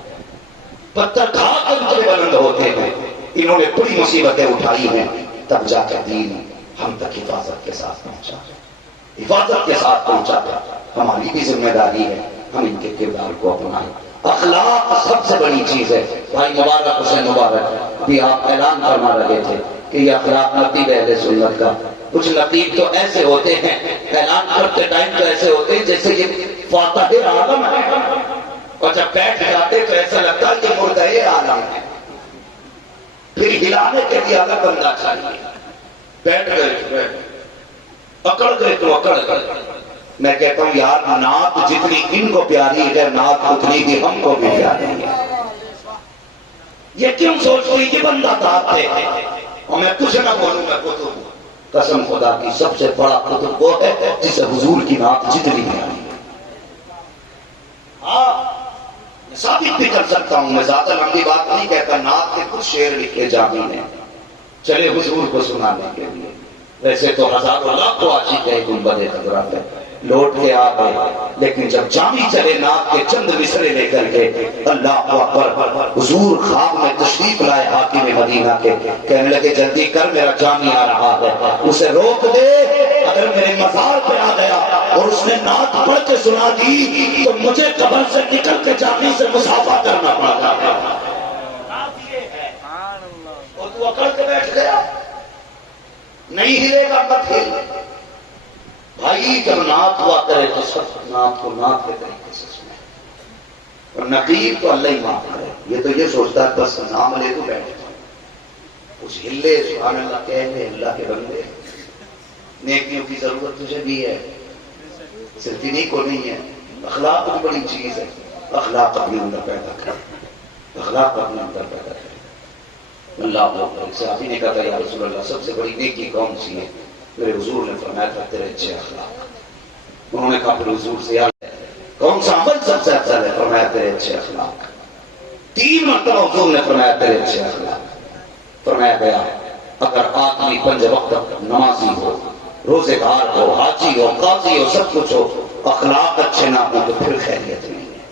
پتھر کھا کر رتبے بلند ہوتے ہیں. انہوں نے بڑی مصیبتیں اٹھائی ہیں، تب جا کر دین ہم تک حفاظت کے ساتھ پہنچا ہے. حفاظت کے ساتھ پہنچا ہے. ہماری بھی ذمہ داری ہے ہم ان کے کردار کو اپنائیں. اخلاق سب سے بڑی چیز ہے. بھائی مبارک حسین مبارک ابھی آپ اعلان فرما رہے تھے کہ یہ اخلاق نقیب اہل سنت کا. کچھ نقیب تو ایسے ہوتے ہیں اعلان کرتے ٹائم تو ایسے ہوتے ہیں جیسے یہ فاتح عالم ہے، اور جب بیٹھ جاتے تو ایسا لگتا ہے کہ مردہ عالم ہے. پھر ہلانے کے لیے الگ بندہ چاہیے. بیٹھ گئے، اکڑ گئے تو اکڑ گئے. میں کہتا ہوں یار نعت جتنی ان کو پیاری ہے نعت اتنی بھی ہم کو بھی پیاری ہے. یہ کیوں سوچتے ہیں کہ بندہ دار تھے اور میں کچھ نہ بولوں گا کتب. قسم خدا کی سب سے بڑا کتب وہ ہے جسے حضور کی نعت جتنی پیاری ہے. ہاں ثابت بھی کر سکتا ہوں، میں زیادہ لمبی بات نہیں کہتا. نعت کے کچھ شعر لکھے جامی نے چلے حضور کو سنانے کے لیے. ویسے تو ہزاروں لاکھوں عاشق ہے گنبد خضرا پہ لوٹ کے آ گئے، لیکن جب جامی چلے ناک کے چند مصرے لے کر کے اللہ اکبر حضور خواب میں تشریف لائے حاکم مدینہ کے، کہنے لگے جلدی کر میرا جامی آ رہا ہے، اسے روک دے، اگر میرے مزار پہ آ گیا اور اس نے نعت پڑھ کے سنا دی تو مجھے قبر سے نکل کے جامی سے مصافحہ کرنا پڑا گا۔ اور تو اکڑ کے بیٹھ گیا، نہیں ہلے گا مت ہل بھائی، جب نعت ہوا کرے تو سب نعت کو نعت کے طریقے سے سنے، اور نقیب تو اللہ ہی معاف کرے، یہ تو یہ سوچتا ہے بس نام لے تو بیٹھ جائے، کچھ ہلے سبحان اللہ کہہ لے، اللہ کے بندے نیکیوں کی ضرورت تجھے بھی ہے، صرف انہیں کو نہیں ہے، اخلاق بہت بڑی چیز ہے، اخلاق اپنے اندر پیدا کرے، اخلاق اپنے اندر پیدا کرے۔ اللہ اکبر، صحابی نے کہا تھا یا رسول اللہ سب سے بڑی نیکی کون سی ہے؟ میرے حضور نے فرمایا تھا تیرے اچھے اخلاق۔ انہوں نے کہا پھر حضور سے یاد ہے کون سا عمل سب سے افضل ہے؟ فرمایا تیرے اچھے اخلاق۔ 3 مرتبہ حضور نے فرمایا تیرے اچھے اخلاق۔ فرمایا گیا اگر آدمی 5 وقت نمازی ہو، روزے دار ہو، حاجی ہو، قاضی ہو، سب کچھ ہو، اخلاق اچھے نہ ہو تو پھر خیریت نہیں ہے،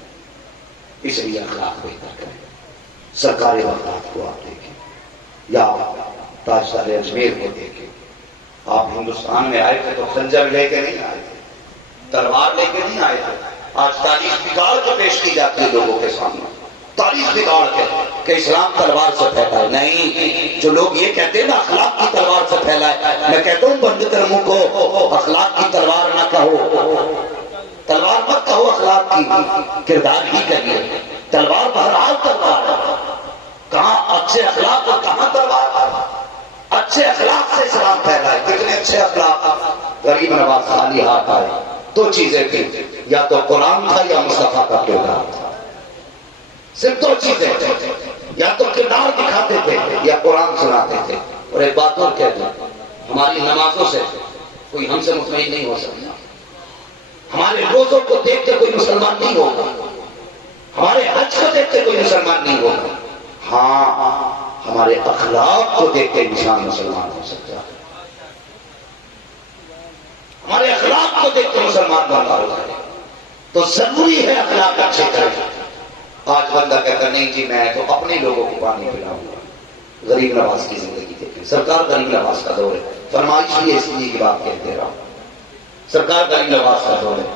اس لیے اخلاق بہتر کریں۔ سرکار وفات کو آپ دیکھیں یا تاجدار اجمیر کو دیکھیں، آپ ہندوستان میں آئے تھے تو خنجر لے کے نہیں آئے تھے، تلوار لے کے نہیں آئے تھے۔ آج تاریخ بگاڑ کے پیش کی جاتی ہے لوگوں کے سامنے، تاریخ بگاڑ کے کہ اسلام تلوار سے پھیلا ہے۔ نہیں، جو لوگ یہ کہتے ہیں نا اخلاق کی تلوار سے پھیلا ہے، میں کہتا ہوں بند کر منہ کو، اخلاق کی تلوار نہ کہو، تلوار مت کہو، اخلاق کی کردار ہی کہیے۔ تلوار بہرحال تلوار ہے، کہاں اچھے اخلاق اور کہاں تلوار؟ اچھے اخلاق سے اسلام پھیلا ہے۔ کتنے اچھے اخلاق، غریب نواز خالی ہاتھ آئے، 2 چیزیں تھیں، یا تو قرآن تھا یا مصطفیٰ کا کردار تھا، صرف 2 چیزیں، یا تو کردار دکھاتے تھے یا قرآن سناتے تھے۔ اور ایک بات اور کہہ دوں، ہماری نمازوں سے کوئی ہم سے مطمئن نہیں ہو سکتا، ہمارے روزوں کو دیکھ کے کوئی مسلمان نہیں ہوگا، ہمارے حج کو دیکھ کے کوئی مسلمان نہیں ہوگا، ہاں ہمارے اخلاق کو دیکھ کے انسان مسلمان ہو سکتا ہے، ہمارے اخلاق کو دیکھ کے مسلمان بنتا ہوتا ہے، تو ضروری ہے اخلاق اچھے کریں۔ آج بندہ کہتا نہیں جی میں تو اپنے لوگوں کو پانی پلاؤں گا، غریب نواز کی زندگی دیکھیں، سرکار غریب نواز کا دور ہے، فرمائش بھی اس لیے کی بات کہتے رہا، سرکار غریب نواز کا دور ہے۔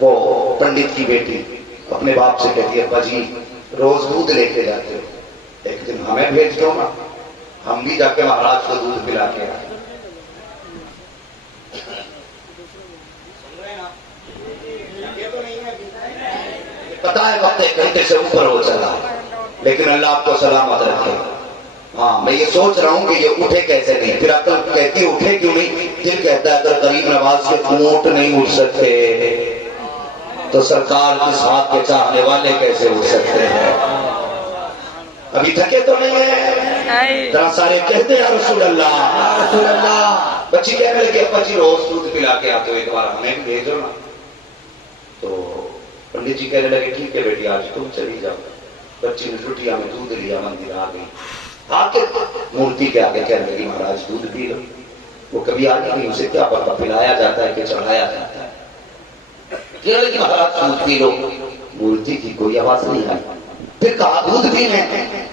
وہ پنڈت کی بیٹی اپنے باپ سے کہتی ہے ابا جی روز دودھ لے کے جاتے ہو، ایک دن ہمیں بھیج دو نا، ہم بھی جا کے مہاراج کو دودھ پلا کے آئے۔ پتا ہے وقت 1 گھنٹے سے اوپر ہو چلا ہے، لیکن اللہ آپ کو سلامت رکھے۔ ہاں میں یہ سوچ رہا ہوں کہ یہ اٹھے کیسے نہیں، پھر عقل کہتی ہے اٹھے کیوں نہیں، دل کہتا ہے اگر غریب نواز کے اونٹ نہیں اٹھ سکتے تو سرکار کی ساتھ کے چاہنے والے کیسے اٹھ سکتے ہیں؟ ابھی تھکے تو نہیں ہیں؟ ذرا سارے کہتے ہیں یا رسول اللہ۔ بچی کہنے لگی ابا جی روز دودھ پلا کے آتے ہو، ایک بار ہمیں بھی بھیجو نا۔ تو پنڈت جی کہنے لگے ٹھیک ہے بیٹی آج تم چلی جاؤ۔ بچی نے ٹوٹیا میں دودھ لیا، مندر آ گئی، آ کے مورتی کے آگے کہنے لگی مہاراج دودھ پی لو۔ وہ کبھی آگے نہیں، اسے کیا پتا پلایا جاتا ہے کہ چڑھایا جاتا ہے، کہنے لگی مہاراج دودھ پی لو۔ مورتی کی کوئی آواز نہیں آئی، پھر کہا دودھ پینے،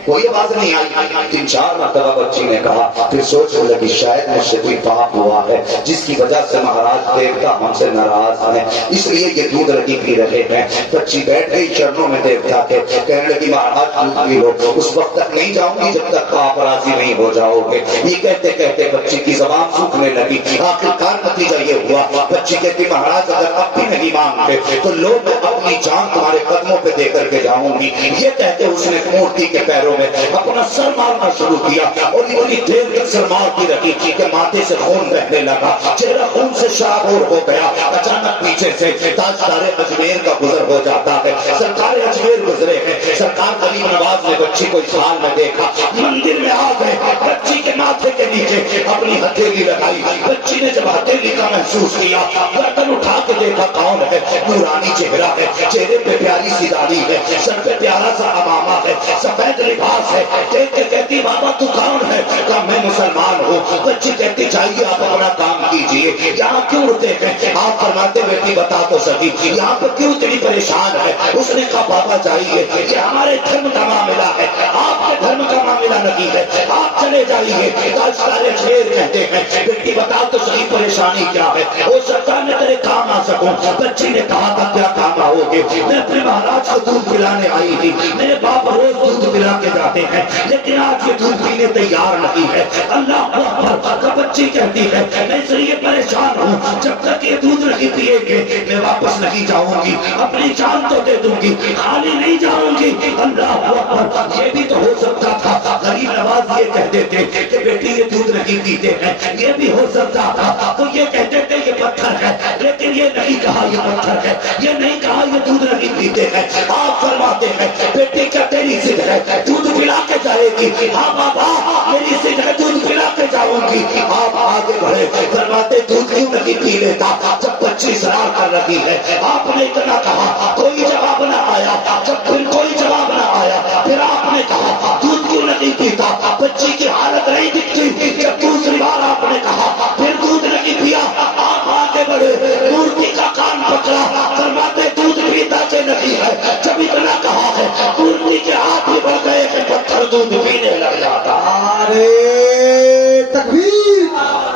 کوئی آواز نہیں آئی، 3-4 مرتبہ بچی نے کہا، پھر سوچنے لگی شاید مجھ سے کوئی پاپ ہوا ہے جس کی وجہ سے مہاراج دیوتا ہم سے ناراض ہیں، اس لیے یہ دودھ نہیں پی رہے ہیں۔ بچی بیٹھ گئی چرنوں میں دیوتا کے، کہنے لگی مہاراج دودھ پی لو، اس وقت تک نہیں جاؤں گی جب تک آپ راضی نہیں ہو جاؤ گے۔ یہ کہتے کہتے بچی کی زبان سوکھنے لگی، آخرکار نتیجہ یہ ہوا بچی کہتی مہاراج اگر اب بھی نہیں مانگتے تو لو میں اپنی جان تمہارے قدموں پہ دے کر کے جاؤں گی۔ یہ کہتے اس نے مورتی کے پیروں میں اپنا سر مارنا شروع کیا، اور اتنی دیر تک سر مارتی رہی کہ ماتھے سے خون بہنے لگا، چہرہ خون سے شرابور ہو گیا۔ اچانک پیچھے سے تاجدار اجمیر کا گزر ہو جاتا ہے، سرکار اجمیر گزرے ہیں، سرکار غریب نواز نے بچی کو اس حال میں دیکھا، مندر میں آ گئے، بچی کے ماتھے کے نیچے اپنی ہتھیلی لگائی۔ بچی نے جب ہتھیلی کا محسوس کیا، گردن اٹھا کے دیکھا کون ہے، نورانی چہرہ ہے، چہرے پہ پیاری سی داڑھی ہے، سر پہ پیارا سا امامہ ہے، سفید لباس ہے۔ دیکھ کے کہتی بابا تو کون ہے؟ کہا میں مسلمان ہوں۔ بچی کہتی جائیے آپ اپنا کام کیجیے, یہاں کیوں اڑتے ہیں؟ آپ فرماتے بیٹی بتا تو سکی یہاں پہ کیوں اتنی پریشان ہے؟ اس نے کہا بابا جائیے, یہ ہمارے دھرم کا معاملہ ہے, آپ کے دھرم کا معاملہ نہیں ہے, آپ چلے جائیے. سارے شیر کہتے ہیں بیٹی بتا تو صحیح پریشانی کیا ہے؟ وہ سرکار میں تیرے کام آ سکوں. بچی نے کہا تھا کیا کام آؤ گے؟ میں اپنے مہاراج کو دودھ پلانے آئی تھی, میرے باپ روز دودھ پلا کے جاتے ہیں لیکن آج یہ دودھ پینے تیار نہیں ہے. اللہ اکبر. بچی کہتی ہے میں اس لیے پریشان ہوں, جب تک یہ دودھ نہیں پیے گے میں واپس نہیں جاؤں گی, اپنی جان تو دے دوں گی, خالی نہیں جاؤں گی. اللہ اکبر. یہ بھی تو ہو سکتا تھا غریب نواز یہ کہتے تھے کہ بیٹی یہ دودھ نہیں پیتے ہیں, یہ بھی ہو سکتا تھا وہ یہ کہتے تھے یہ پتھر ہے, لیکن یہ نہیں کہا یہ پتھر ہے, یہ نہیں کہا یہ دودھ نہیں پیتے ہیں. آپ فرماتے ہیں بیٹی کیا تیری ضد ہے دودھ پلا کے جائے گی؟ ہاں بابا میری ضد ہے دودھ پلا کے جاؤں گی. آپ آگے بڑھے, فرماتے دودھ کیوں نہیں پی لیتا جب بچی اصرار کر رہی ہے؟ آپ نے اتنا کہا کوئی جواب نہ آیا, جب پھر کوئی جواب نہ آیا پھر آپ نے کہا دودھ کیوں نہیں پیتا؟ بچی کی حالت نہیں دکھتی, جب دوسری بار آپ نے کہا پھر دودھ نہیں پیا. آپ آگے بڑھے, مورتی کا کان پکڑا, فرماتے دودھ پیتا کہ نہیں ہے؟ جب اتنا کہا ہے مورتی کے ہاتھ بھی بڑھ گئے کہ پتھر دودھ پینے لگ جاتا. نعرے تکبیر,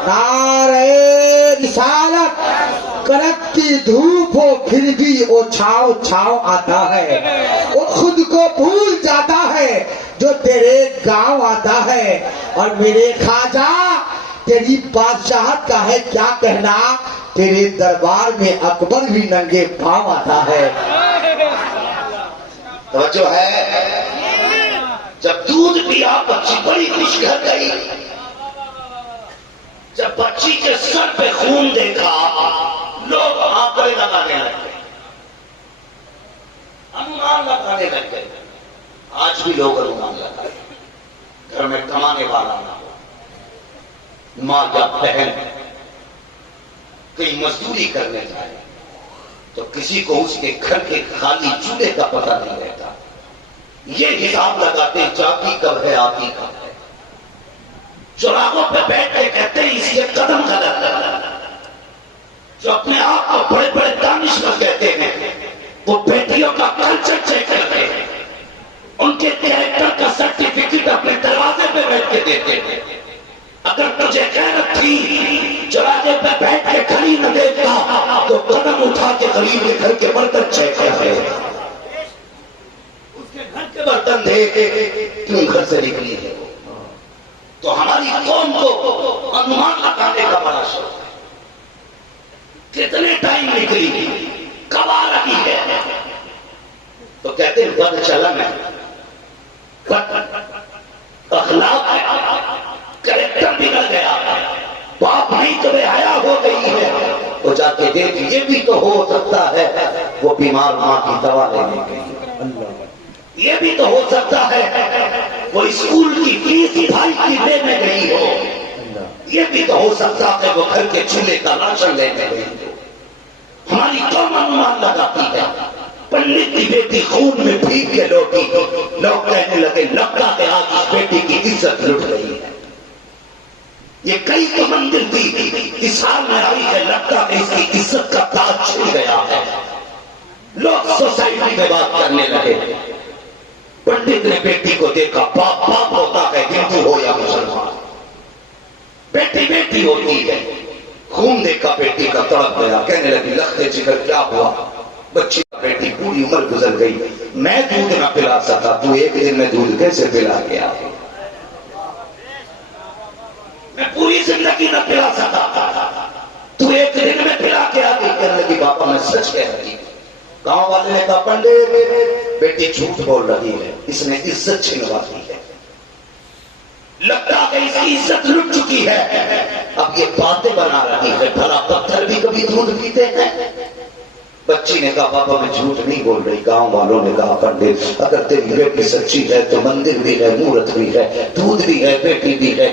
نعرے رسالت. کڑکتی دھوپ ہو پھر بھی وہ چھاؤ چھاؤ آتا ہے, وہ خود کو بھول جاتا ہے جو تیرے گاؤں آتا ہے. اور میرے خواجہ تیری بادشاہت کا ہے کیا کہنا, تیرے دربار میں اکبر بھی ننگے پاؤں آتا ہے. توجہ ہے. جب دودھ پیا بچی بڑی خوش گھر گئی, جب بچی کے سر پہ خون دیکھا لوگ آنکڑے لگانے لگے, انومان لگانے لگ گئے. آج بھی لوگ انومان لگائے. گھر میں کمانے والا نہ ہو, ماں یا بہن کہیں مزدوری کرنے جائے تو کسی کو اس کے گھر کے خالی چولہے کا پتہ نہیں رہتا. یہ حساب لگاتے جاتی کب ہے آتی کب ہے. چوراہوں پہ بیٹھ کے کہتے ہیں اس کے قدم غلط ہے. جو اپنے آپ کو بڑے بڑے دانشور کہتے ہیں وہ بیٹیوں کا کلچر چیک کرتے ہیں, ان کے کیریکٹر کا سرٹیفکیٹ اپنے دروازے پہ بیٹھ کے دیتے ہیں. اگر تجھے غیرت تھی چوراہے پہ بیٹھ کے کھڑی نہ دیکھتا تو قدم اٹھا کے غریب کے گھر کے برتن چیک کرتے, اس کے گھر کے برتن دیکھ کیوں گھر سے نکلی ہے. تو ہماری قوم کو انومان لگانے کا بڑا شوق ہے. کتنے ٹائم نکلی, کب آ رہی ہے, تو کہتے ہیں بد چلن ہے, اخلاق ہے, کریکٹر بگڑ گیا, باپ نہیں تو بے حیا ہو گئی ہے. وہ جا کے دیکھ یہ بھی تو ہو سکتا ہے وہ بیمار ماں کی دوا لینے گئی, یہ بھی تو ہو سکتا ہے وہ اسکول کی فیس بھائی کی لینے گئی ہو, یہ بھی تو ہو سکتا ہے وہ گھر کے چولہے کا راشن لینے گئی ہو. ہماری قوم انومان لگاتی ہے. پنڈت کی بیٹی خون میں بھیگ کے لوٹی, لوگ کہنے لگے لگتا ہے آج اس بیٹی کی عزت لٹ رہی ہے. یہ کئی تو منزل تھی, اس حال میں آئی ہے لگتا ہے اس کی عزت کا تاج چھن گیا ہے. لوگ سوسائٹی میں بات کرنے لگے. پنڈت نے بیٹی کو دیکھا, باپ باپ ہوتا ہے ہندو ہو یا مسلمان, بیٹی بیٹی ہوتی ہے. خون دیکھا بیٹی کا تڑپ گیا, کہنے لگی لختے جگر کیا ہوا؟ بچی کا بیٹی پوری عمر گزر گئی, میں دودھ نہ پلا سکا, تو ایک دن میں دودھ کیسے پلا گیا؟ میں پوری زندگی نہ پلا سکا, تو ایک دن میں پلا کے آگے. کہنے لگی باپا میں سچ کہہ رہی ہوں. گاؤں والے نے کہا پنڈت بیٹی جھوٹ بول رہی ہے, اس نے عزت چھنوا دی ہے, لگتا ہے اس کی عزت لٹ چکی ہے, اب یہ باتیں بنا رہی ہے. بھلا پتھر بھی کبھی دودھ پیتے ہیں؟ بچی نے کہا پاپا میں جھوٹ نہیں بول رہی. گاؤں والوں نے کہا پنڈت اگر تیری بیٹی سچی ہے تو مندر بھی ہے, مورت بھی ہے, دودھ بھی ہے, بیٹی بھی ہے,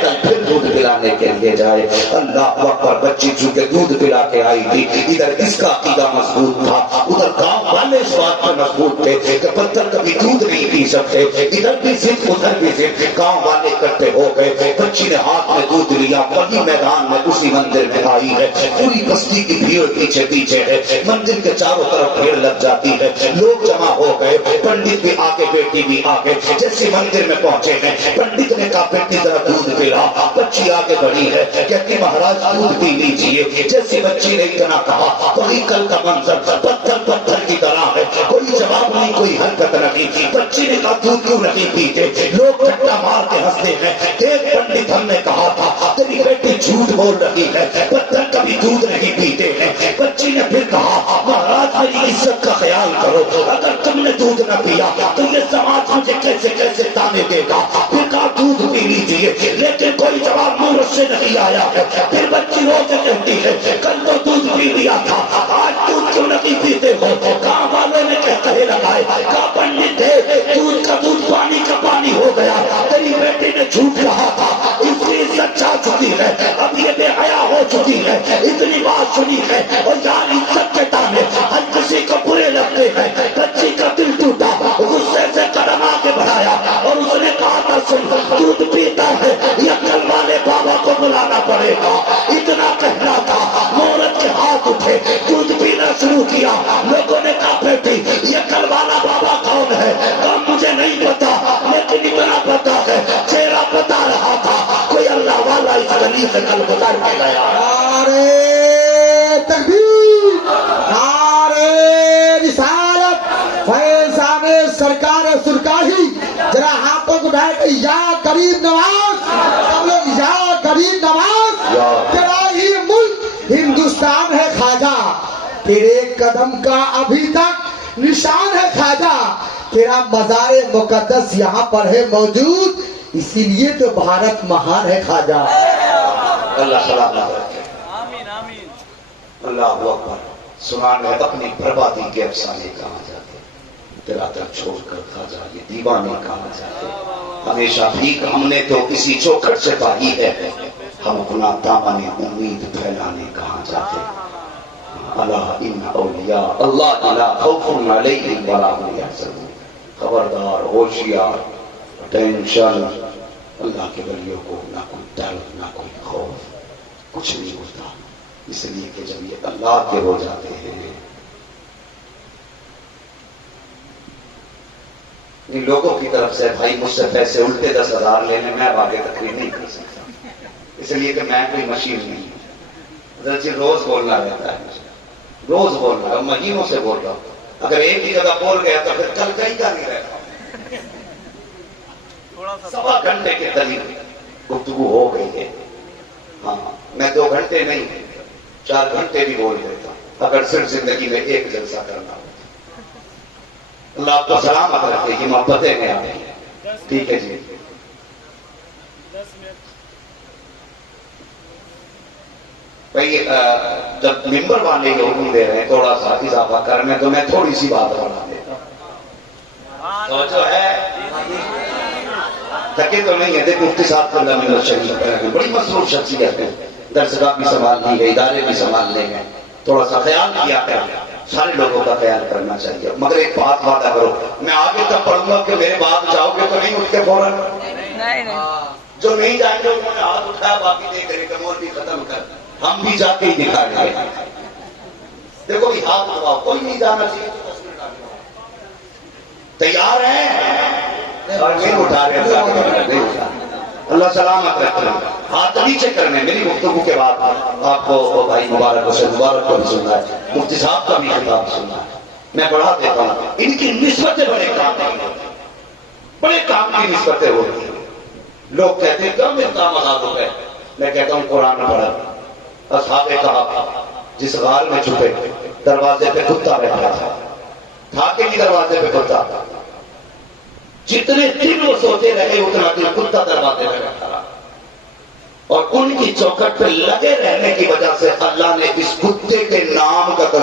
کل پھر دودھ پلانے کے لیے جائے. اللہ اکبر. بچی چونکہ دودھ پلا کے آئی تھی, ادھر اس کا عقیدہ مضبوط تھا, ادھر گاؤں والے اس بات پہ مضبوط تھے کہ پتھر کبھی دودھ نہیں پی سکتے. ادھر بھی ضد ادھر بھی ضد. گاؤں والے اکٹھے ہو گئے. بچی نے ہاتھ میں دودھ لیا, وہی میدان میں اسی مندر میں آئی ہے. پوری بستی کی بھیڑ پیچھے پیچھے ہے. مندر کے چاروں طرف بھیڑ لگ جاتی ہے, لوگ جمع ہو گئے. پنڈت بھی آگے, بیٹی بھی آگے. جیسے مندر میں پہنچے ہیں, پنڈت نے کہا بیٹی ذرا دودھ پلا. بچی آگے بڑھی ہے, کہتی مہاراج دودھ پی لیجیے. جیسے بچی نے اتنا کہا وہی کل کا منظر, پتھر پتھر کی طرح ہے. کوئی جواب نہیں, کوئی حرکت نہیں. بچی نے کہا دودھ کیوں نہیں پیتے؟ لوگ ٹھٹا مار کے ہنستے ہیں. دیکھ پنڈت ہم نے کہا تھا تیری بیٹی جھوٹ بول رہی ہے, پتھر کبھی دودھ نہیں پیتے ہیں. بچی نے پھر کہا مہاراج میری عزت کا خیال کرو, اگر تم نے دودھ نہ پیا تو یہ سماج مجھے کیسے کیسے تانے دے گا. پھر کہا دودھ پی لیجیے, لیکن کوئی جواب مورت سے نہیں آیا ہے. پھر بچی رو کے کہتی ہے کل تو دودھ پی لیا تھا, آج دودھ کیوں نہیں پیتے ہو؟ گاؤں والوں نے کہے لگائے, کہا پنڈت ہے دودھ کا دودھ پانی کا پانی ہو گیا. تیری بیٹی نے جھوٹ کہا تھا, اس کی عزت جا چکی ہے, اب یہ بے حیا ہو چکی ہے. اتنی بات سنی ہے اور یار عزت کے تانے ہر کسی کو برے لگتے ہیں. بچی کا دل ٹوٹا, غصے سے قدم آگے بڑھایا اور اس نے کہا تھا سن دودھ پیتا ہے یا کل والے بابا کو بلانا پڑے گا. اتنا کہنا تھا, مورت کے ہاتھ اٹھے, دودھ پینا شروع کیا. لوگوں نے کہا بیٹی یہ کل والا بابا کون ہے؟ کہا مجھے نہیں پتا, لیکن اتنا پتا ہے چہرہ بتا رہا تھا کوئی اللہ والا اس گلی سے کل گزر کے گیا. نعرے تکبیر, نعرے رسالت, فیضان سرکار سرکاہی. ذرا ہاتھوں کو اٹھائے کہ یا غریب نواز, سب لوگ یا غریب نواز. تیرا ہی ملک ہندوستان ہے خواجہ, تیرے قدم کا ابھی تک نشان ہے خواجہ. تیرا مزار مقدس یہاں پر ہے موجود, اسی لیے تو بھارت مہان ہے خواجہ. اللہ سلامت رکھے. اللہ اکبر. سنان ہے اپنی بربادی کے افسانے کہاں جاتے, تیرا در چھوڑ کر خواجہ یہ دیوانے کہاں جاتے. ہمیشہ بھیک ہم نے تو کسی چوکھٹ سے پائی ہے, ہم اپنا دامن امید پھیلانے کہاں جاتے. اللہ ان اولیاء اللہ لا خوف علیہم ولا هم یحزنون. خبردار, ہوشیار, ٹینشن. اللہ کے ولیوں کو نہ کوئی ڈر نہ کوئی خوف, کچھ نہیں ہوتا, اس لیے کہ جب یہ اللہ کے ہو جاتے ہیں. ان لوگوں کی طرف سے بھائی مجھ سے پیسے الٹے 10,000 لینے میں اب آگے تقریر نہیں کر سکتا, اس لیے کہ میں کوئی مشین نہیں ہوں. روز بولنا رہتا ہے, روز بول رہا ہوں, مہینوں سے بول رہا ہوں. اگر ایک ہی جگہ بول گیا تو پھر کل کہیں کا نہیں رہتا. 1.25 گھنٹے کے قریب گفتگو ہو گئی ہے. ہاں میں 2 گھنٹے نہیں 4 گھنٹے بھی بول دیتا اگر صرف زندگی میں ایک جلسہ کرنا ہو. اللہ آپ کو سلامت رکھے, یہ محبتیں ہیں آپ کی. ٹھیک ہے جی. بھائی جب ممبر والے یہ حکم دے رہے ہیں تھوڑا سا اضافہ کرنے, تو میں تھوڑی سی بات بڑھا دیتا ہوں. تو جو ہے تھکے تو نہیں ہے. دیکھ مفتی صاحب کو اللہ شریف بڑی مصروف شخصیت ہے, درسگاہ بھی سنبھال لی ہے, ادارے بھی سنبھال لیں گے. تھوڑا سا خیال کیا کریں, سارے لوگوں کا خیال کرنا چاہیے. مگر ایک بات وعدہ کرو, میں آگے تک پڑھوں گا کہ میرے بعد جاؤ گے تو نہیں اٹھ کے فوراً. جو نہیں جائیں گے انہوں نے ہاتھ اٹھایا, باقی دیکھ رہے کہ مولوی ختم کر, ہم بھی جا کے ہی دکھا رہے ہیں. دیکھو بھی ہاتھ اٹھاؤ, کوئی نہیں جانا چاہیے. تیار ہیں؟ نہیں اٹھا رہے, نہیں اٹھا. اللہ سلامت رکھے. ہاتھ نیچے کرنے. میری گفتگو کے بعد آپ کو بھائی مبارک حسین مبارک کو بھی سننا ہے, مفتی صاحب کا بھی خطاب سننا ہے. میں بڑھا دیتا ہوں. ان کی نسبتیں بڑے کام نہیں ہوتی, بڑے کام کی نسبتیں ہوتی ہیں. لوگ کہتے ہیں کیوں میرا کام آزاد ہو گئے. میں کہتا ہوں قرآن پڑھا. اصحاب کہا جس غار میں چھپے دروازے پہ کتا بیٹھا تھا کہ نہیں دروازے پہ کتا. جتنے دن وہ سوچے رہے اتنا دن کتا دروازے پہ بیٹھا رہا. اور ان کی چوکھٹ پہ لگے رہنے کی وجہ سے اللہ نے اس کتے کے نام کا